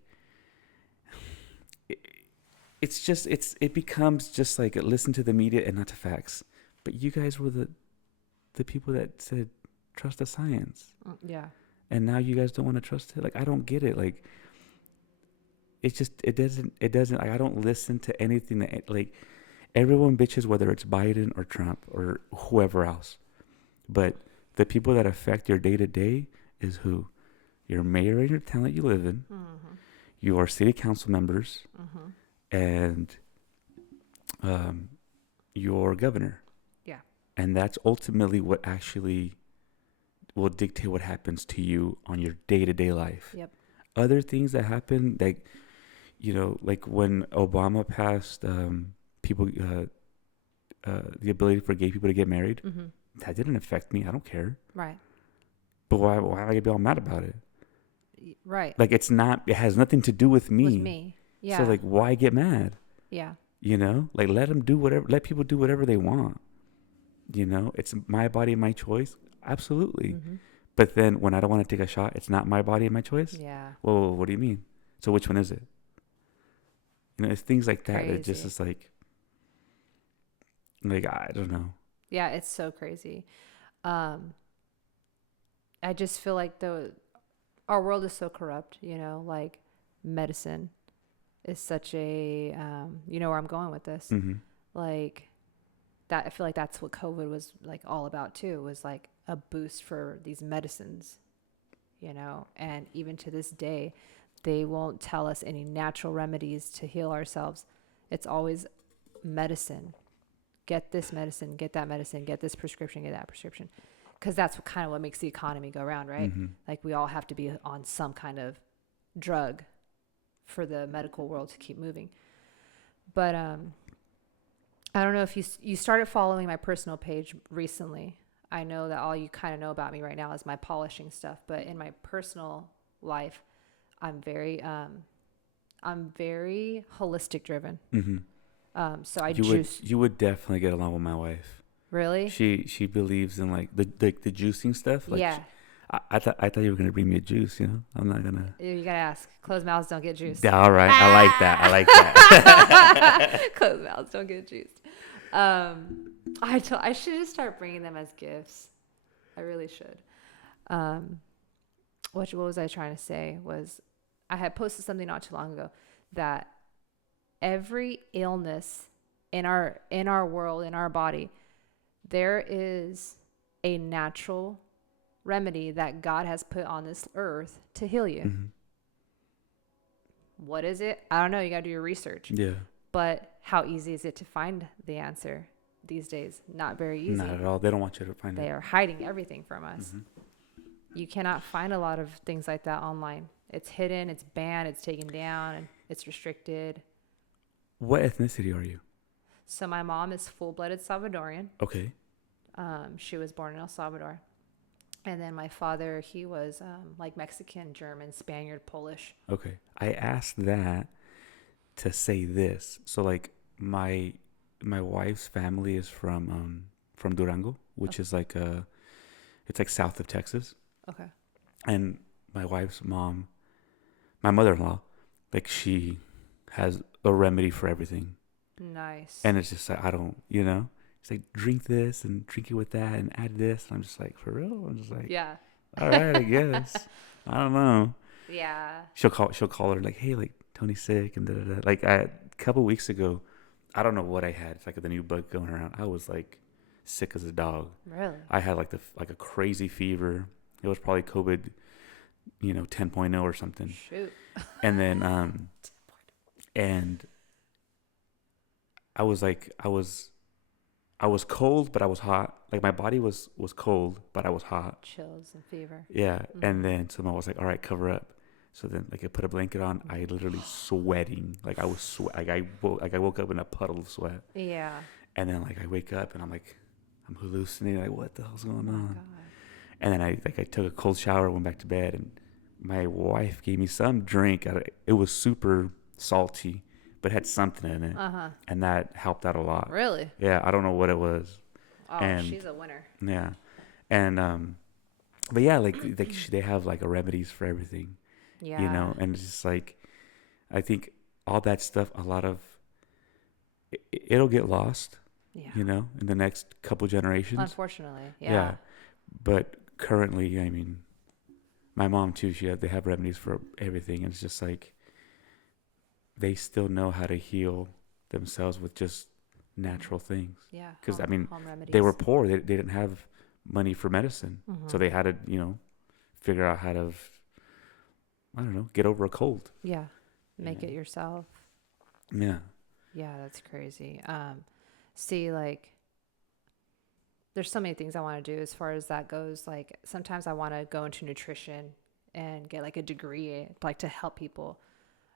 it becomes just like, listen to the media and not to facts. But you guys were the people that said, trust the science. Yeah. And now you guys don't want to trust it. Like, I don't get it. Like, it doesn't, like, I don't listen to anything that, like, everyone bitches whether it's Biden or Trump or whoever else. But the people that affect your day to day is who? Your mayor in your town that you live in, your city council members, and your governor. Yeah. And that's ultimately what actually will dictate what happens to you on your day-to-day life. Yep. Other things that happen, like, you know, like when Obama passed people the ability for gay people to get married, that didn't affect me. I don't care. Right. But why am I gonna be all mad about it? Right. Like, it has nothing to do with me. With me. Yeah. So, like, why get mad? Yeah. You know, like, let people do whatever they want. You know, it's my body, my choice. Absolutely. But then when I don't want to take a shot, it's not my body and my choice. Yeah. Well, what do you mean? So which one is it? You know, it's things like that. It just is like I don't know. Yeah, it's so crazy. I just feel like our world is so corrupt, you know, like medicine is such a, you know where I'm going with this. Like that, I feel like that's what COVID was like all about too, was like a boost for these medicines, you know, and even to this day, they won't tell us any natural remedies to heal ourselves. It's always medicine. Get this medicine, get that medicine, get this prescription, get that prescription. Because that's kind of what makes the economy go round, right? Like, we all have to be on some kind of drug for the medical world to keep moving. But I don't know if you started following my personal page recently. I know that all you kind of know about me right now is my polishing stuff. But in my personal life, I'm very holistic driven. So you would definitely get along with my wife. Really? She believes in like the juicing stuff. Like, yeah. I thought you were gonna bring me a juice. You know, I'm not gonna. You gotta ask. Closed mouths don't get juiced. All right, I like that. Closed mouths don't get juiced. I should just start bringing them as gifts. I really should. What was I trying to say? Was I had posted something not too long ago that every illness in our world, in our body, there is a natural remedy that God has put on this earth to heal you. Mm-hmm. What is it? I don't know. You got to do your research. Yeah. But how easy is it to find the answer these days? Not very easy. Not at all. They don't want you to find They it. are hiding everything from us. Mm-hmm. You cannot find a lot of things like that online. It's hidden, it's banned, it's taken down, it's restricted. What ethnicity are you? So my mom is full-blooded Salvadorian. Okay. She was born in El Salvador. And then my father, he was like Mexican, German, Spaniard, Polish. Okay. I asked that to say this. So like my wife's family is from Durango, which is like it's like south of Texas. Okay. And my wife's mom, my mother-in-law, like she has a remedy for everything. Nice. And it's just like, I don't, it's like drink this and drink it with that and add this. And I'm just like, for real? I'm just like, yeah. all right, I guess. I don't know. Yeah. She'll call her like, hey, like Tony's sick and da da da. Like a couple weeks ago, I don't know what I had. It's like the new bug going around. I was like sick as a dog. Really? I had like a crazy fever. It was probably COVID, 10.0 or something. Shoot. And then and I was cold, but I was hot. Like my body was cold, but I was hot. Chills and fever. Yeah. Mm-hmm. And then someone was like, all right, cover up. So then like I put a blanket on. I literally sweating. Like I was I woke up in a puddle of sweat. Yeah. And then like I wake up and I'm hallucinating. Like what the hell's going on? God. And then I took a cold shower, went back to bed, and my wife gave me some drink. It was super salty, but had something in it. Uh-huh. And that helped out a lot. Really? Yeah, I don't know what it was. Oh, and, she's a winner. Yeah. And but yeah, like they have like remedies for everything. Yeah. And it's just like I think all that stuff, a lot of it'll get lost. Yeah. In the next couple generations. Unfortunately. Yeah. But currently, I mean, my mom too, they have remedies for everything. And it's just like they still know how to heal themselves with just natural things. Yeah. Because, home remedies. they were poor. They didn't have money for medicine. Mm-hmm. So they had to, figure out how to, I don't know, get over a cold. Yeah. Make it yourself. Yeah. Yeah, that's crazy. See, like, there's so many things I want to do as far as that goes. Like, sometimes I want to go into nutrition and get like a degree, like to help people.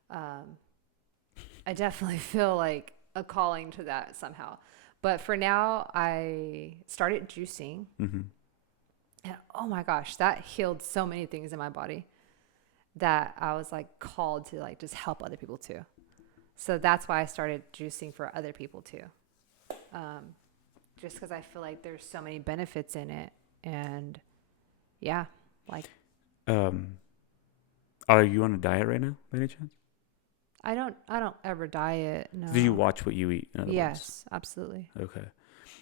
I definitely feel like a calling to that somehow. But for now, I started juicing. Mm-hmm. And oh my gosh, that healed so many things in my body that I was like called to like just help other people too. So that's why I started juicing for other people too. Just because I feel like there's so many benefits in it. And yeah, like. Are you on a diet right now, by any chance? I don't ever diet. No. Do you watch what you eat? In other Yes, words? absolutely. Okay.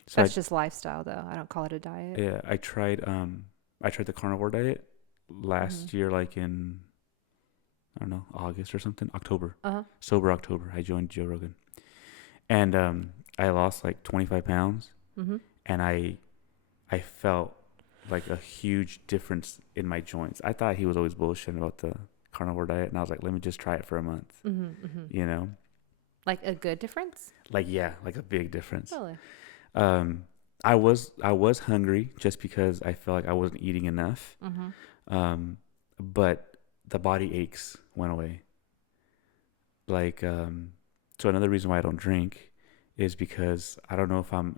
So That's just lifestyle though. I don't call it a diet. Yeah, I tried the carnivore diet last year, like in, I don't know, August or something, October. Uh-huh. Sober October. I joined Joe Rogan. And I lost like 25 pounds. Mm-hmm. And I felt like a huge difference in my joints. I thought he was always bullshitting about the carnivore diet, and I was like, let me just try it for a month. Mm-hmm, mm-hmm. Like a good difference? Like, yeah, like a big difference. Really? I was hungry just because I felt like I wasn't eating enough. Mm-hmm. But the body aches went away. Like, so another reason why I don't drink is because I don't know if I'm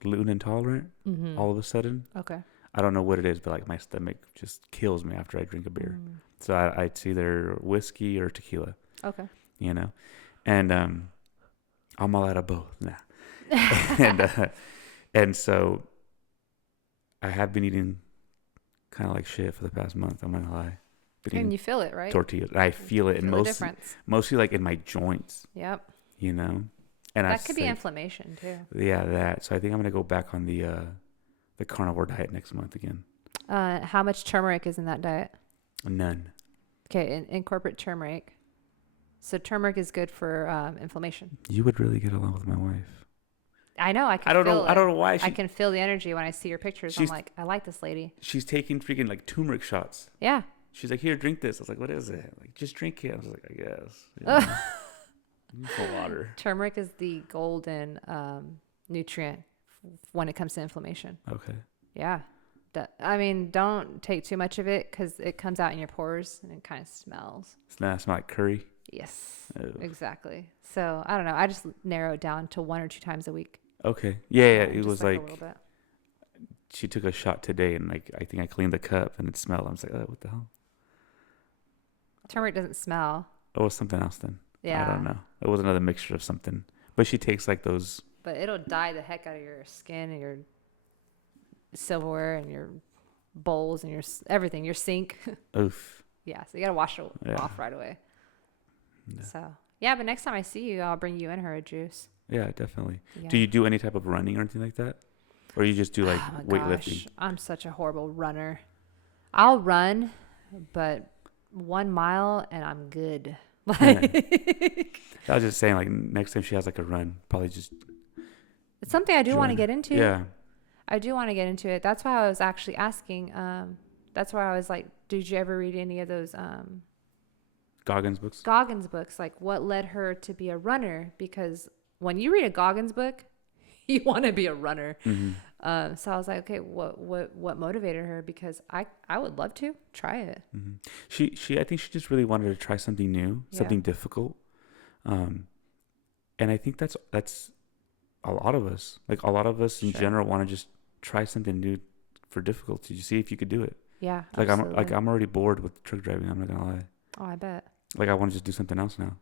gluten intolerant all of a sudden. Okay. I don't know what it is, but like my stomach just kills me after I drink a beer. So it's either whiskey or tequila. Okay. And I'm all out of both now. and so I have been eating kind of like shit for the past month. I'm not gonna lie. And you feel it, right? Tortillas. I feel it in mostly like in my joints. Yep. And that could be inflammation too. Yeah, that. So I think I'm gonna go back on the carnivore diet next month again. How much turmeric is in that diet? None. Okay, incorporate turmeric. So turmeric is good for inflammation. You would really get along with my wife. I know. I I can don't know. feel I it. don't know why I can feel the energy when I see your pictures. I'm she's like, I like this lady. she's taking freaking like turmeric shots. Yeah. She's like, here, drink this. I was like, what is it? Like, just drink it. I was like, I guess. Need some water. Turmeric is the golden nutrient when it comes to inflammation. Okay. Yeah. I mean, don't take too much of it because it comes out in your pores and it kind of smells. Does that smell like curry? Yes, Oh. exactly. So I don't know. I just narrow it down to 1 or 2 times a week. Okay. Yeah. It Just was a like little bit. she took a shot today, and like I think I cleaned the cup, and it smelled. I was like, oh, what the hell? Turmeric doesn't smell. Oh, it was something else then. Yeah. I don't know. It was another mixture of something. But she takes like those. But it'll dye the heck out of your skin and your silverware and your bowls and your everything, your sink. Oof. Yeah, so you gotta wash it off right away. Yeah. So yeah, but next time I see you, I'll bring you and her a juice. Yeah, definitely. Yeah. Do you do any type of running or anything like that, or you just do like Oh my weightlifting? gosh, I'm such a horrible runner. I'll run, but 1 mile and I'm good. Like I was just saying, like next time she has like a run, probably just. it's something I do want to get into. Yeah. I do want to get into it. That's why I was actually asking. That's why I was like, did you ever read any of those Goggins books. Goggins books? Like, what led her to be a runner? Because when you read a Goggins book, you want to be a runner. Mm-hmm. So I was like, okay, what motivated her? Because I would love to try it. Mm-hmm. She I think she just really wanted to try something new, something difficult. And I think that's a lot of us. Like a lot of us in general want to just try something new for difficulty. You see if you could do it. Yeah. Like absolutely. I'm already bored with truck driving. I'm not gonna lie. Oh, I bet. Like I want to just do something else now.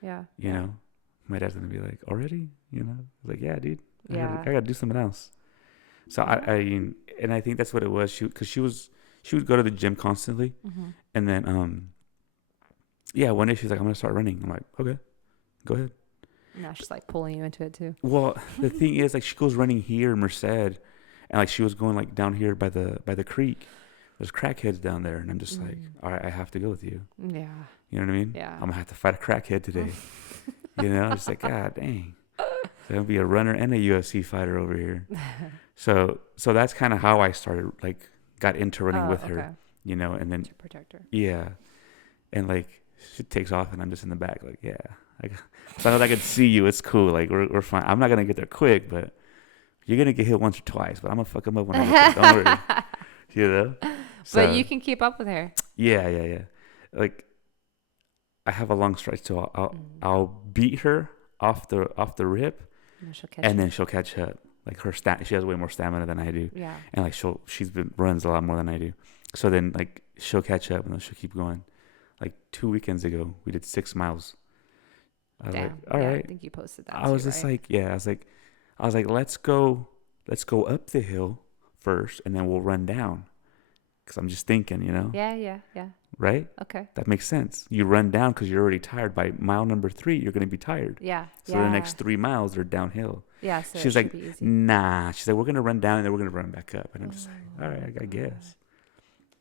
Yeah. You know, my dad's gonna be like, already? You know, like yeah, dude. Yeah. I gotta do something else. So I think that's what it was. She would go to the gym constantly, and then one day she's like, I'm gonna start running. I'm like, okay, go ahead. Now she's like pulling you into it too. Well, the thing is, like, she goes running here in Merced, and like she was going like down here by the creek. There's crackheads down there, and I'm just like, all right, I have to go with you. Yeah. You know what I mean? Yeah. I'm gonna have to fight a crackhead today. You know, it's like, God dang. There'll be a runner and a UFC fighter over here. So that's kind of how I started, like, got into running with her, you know, and then to protect her. Yeah, and like she takes off, and I'm just in the back, like, yeah. As long as I can see you, it's cool. Like we're fine. I'm not gonna get there quick, but you're gonna get hit once or twice. But I'm gonna fuck them up when I get there. Don't worry. You know. But you can keep up with her. Yeah. Like I have a long stride, so I'll beat her off the rip, and then she'll catch up. Like she has way more stamina than I do. Yeah. And like runs a lot more than I do. So then like she'll catch up, and then she'll keep going. Like 2 weekends ago, we did 6 miles. I was like, all right. I think you posted that. I was just like, yeah. I was like, let's go up the hill first, and then we'll run down. Because I'm just thinking, you know. Yeah. Right? Okay. That makes sense. You run down because you're already tired. By mile number 3, you're going to be tired. Yeah. So the next 3 miles are downhill. Yeah. So she's like, nah. She's like, we're going to run down, and then we're going to run back up. And I'm just like, all right, I guess.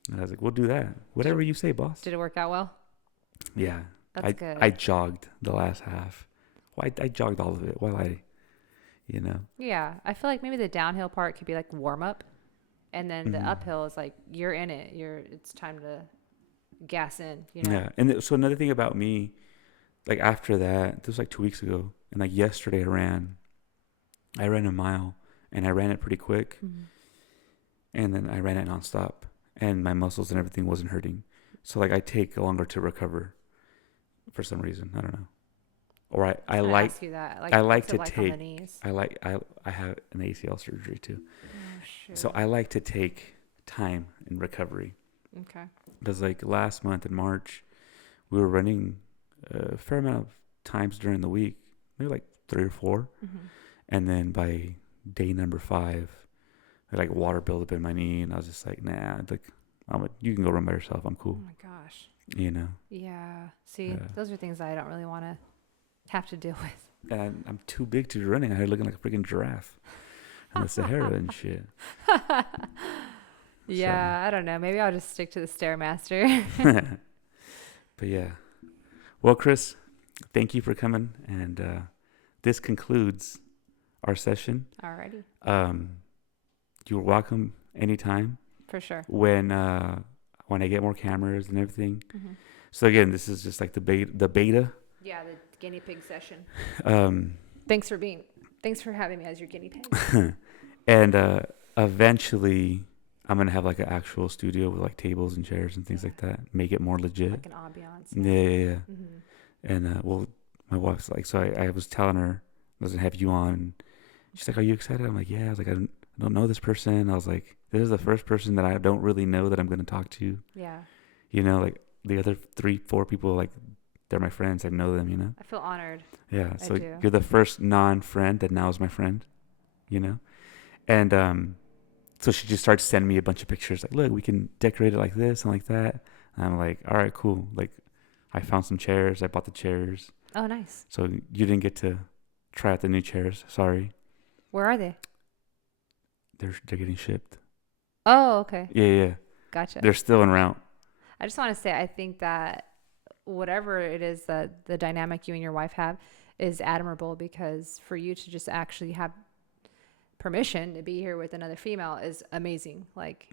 And I was like, we'll do that. Whatever you say, boss. Did it work out well? Yeah. That's good. I jogged the last half. Well, I jogged all of it while you know. Yeah. I feel like maybe the downhill part could be like warm up. And then the uphill is like, you're in it. It's time to gas in, you know? Yeah. And so another thing about me, like after that, this was like 2 weeks ago. And like yesterday I ran a mile, and I ran it pretty quick. And then I ran it nonstop, and my muscles and everything wasn't hurting. So like I take longer to recover for some reason. I don't know. Or I like ask you that. I like to like take on the knees? I have an ACL surgery too. Oh, shoot. So I like to take time in recovery. Okay. Because like last month in March, we were running a fair amount of times during the week, maybe like 3 or 4. And then by day number 5, I like water built up in my knee, and I was just like, nah, like you can go run by yourself. I'm cool. Oh my gosh. You know? Yeah. See, those are things I don't really want to have to deal with. And I'm too big to be running. I looking like a freaking giraffe in the Sahara and shit. Yeah, I don't know. Maybe I'll just stick to the Stairmaster. But yeah. Well, Kris, thank you for coming. And this concludes our session. Alrighty. You're welcome anytime For sure. when I get more cameras and everything. Mm-hmm. So again, this is just like the beta. Yeah, the guinea pig session. Um, Thanks for having me as your guinea pig. and eventually I'm gonna have like an actual studio with like tables and chairs and things like that. Make it more legit. Like an ambiance. Yeah. Mm-hmm. And well, my wife's like, so I was telling her I was gonna have you on. She's like, "Are you excited?" I'm like, "Yeah." I was like, I don't know this person. I was like, "This is the first person that I don't really know that I'm gonna talk to." Yeah. You know, like the other 3-4 people, like they're my friends. I know them. You know. I feel honored. Yeah. So do. you're the first non-friend that now is my friend. You know, and so she just starts sending me a bunch of pictures. Like, look, we can decorate it like this and like that. And I'm like, all right, cool. Like, I found some chairs. I bought the chairs. Oh, nice. So you didn't get to try out the new chairs. Sorry. Where are they? They're getting shipped. Oh, okay. Yeah. Gotcha. They're still en route. I just want to say, I think that whatever it is that the dynamic you and your wife have is admirable, because for you to just actually have permission to be here with another female is amazing. Like,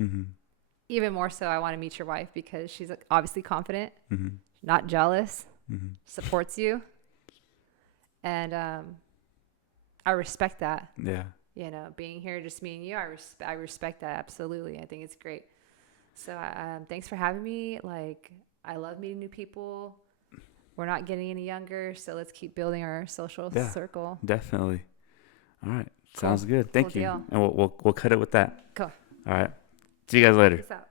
even more so, I want to meet your wife because she's obviously confident, not jealous, supports you. And I respect that. Yeah. You know, being here, just me and you, I respect that. Absolutely. I think it's great. So thanks for having me. Like, I love meeting new people. We're not getting any younger, so let's keep building our social circle. Definitely. All right. Cool. Sounds good. Thank you. Deal. And we'll cut it with that. Cool. All right. See you guys later. Peace out.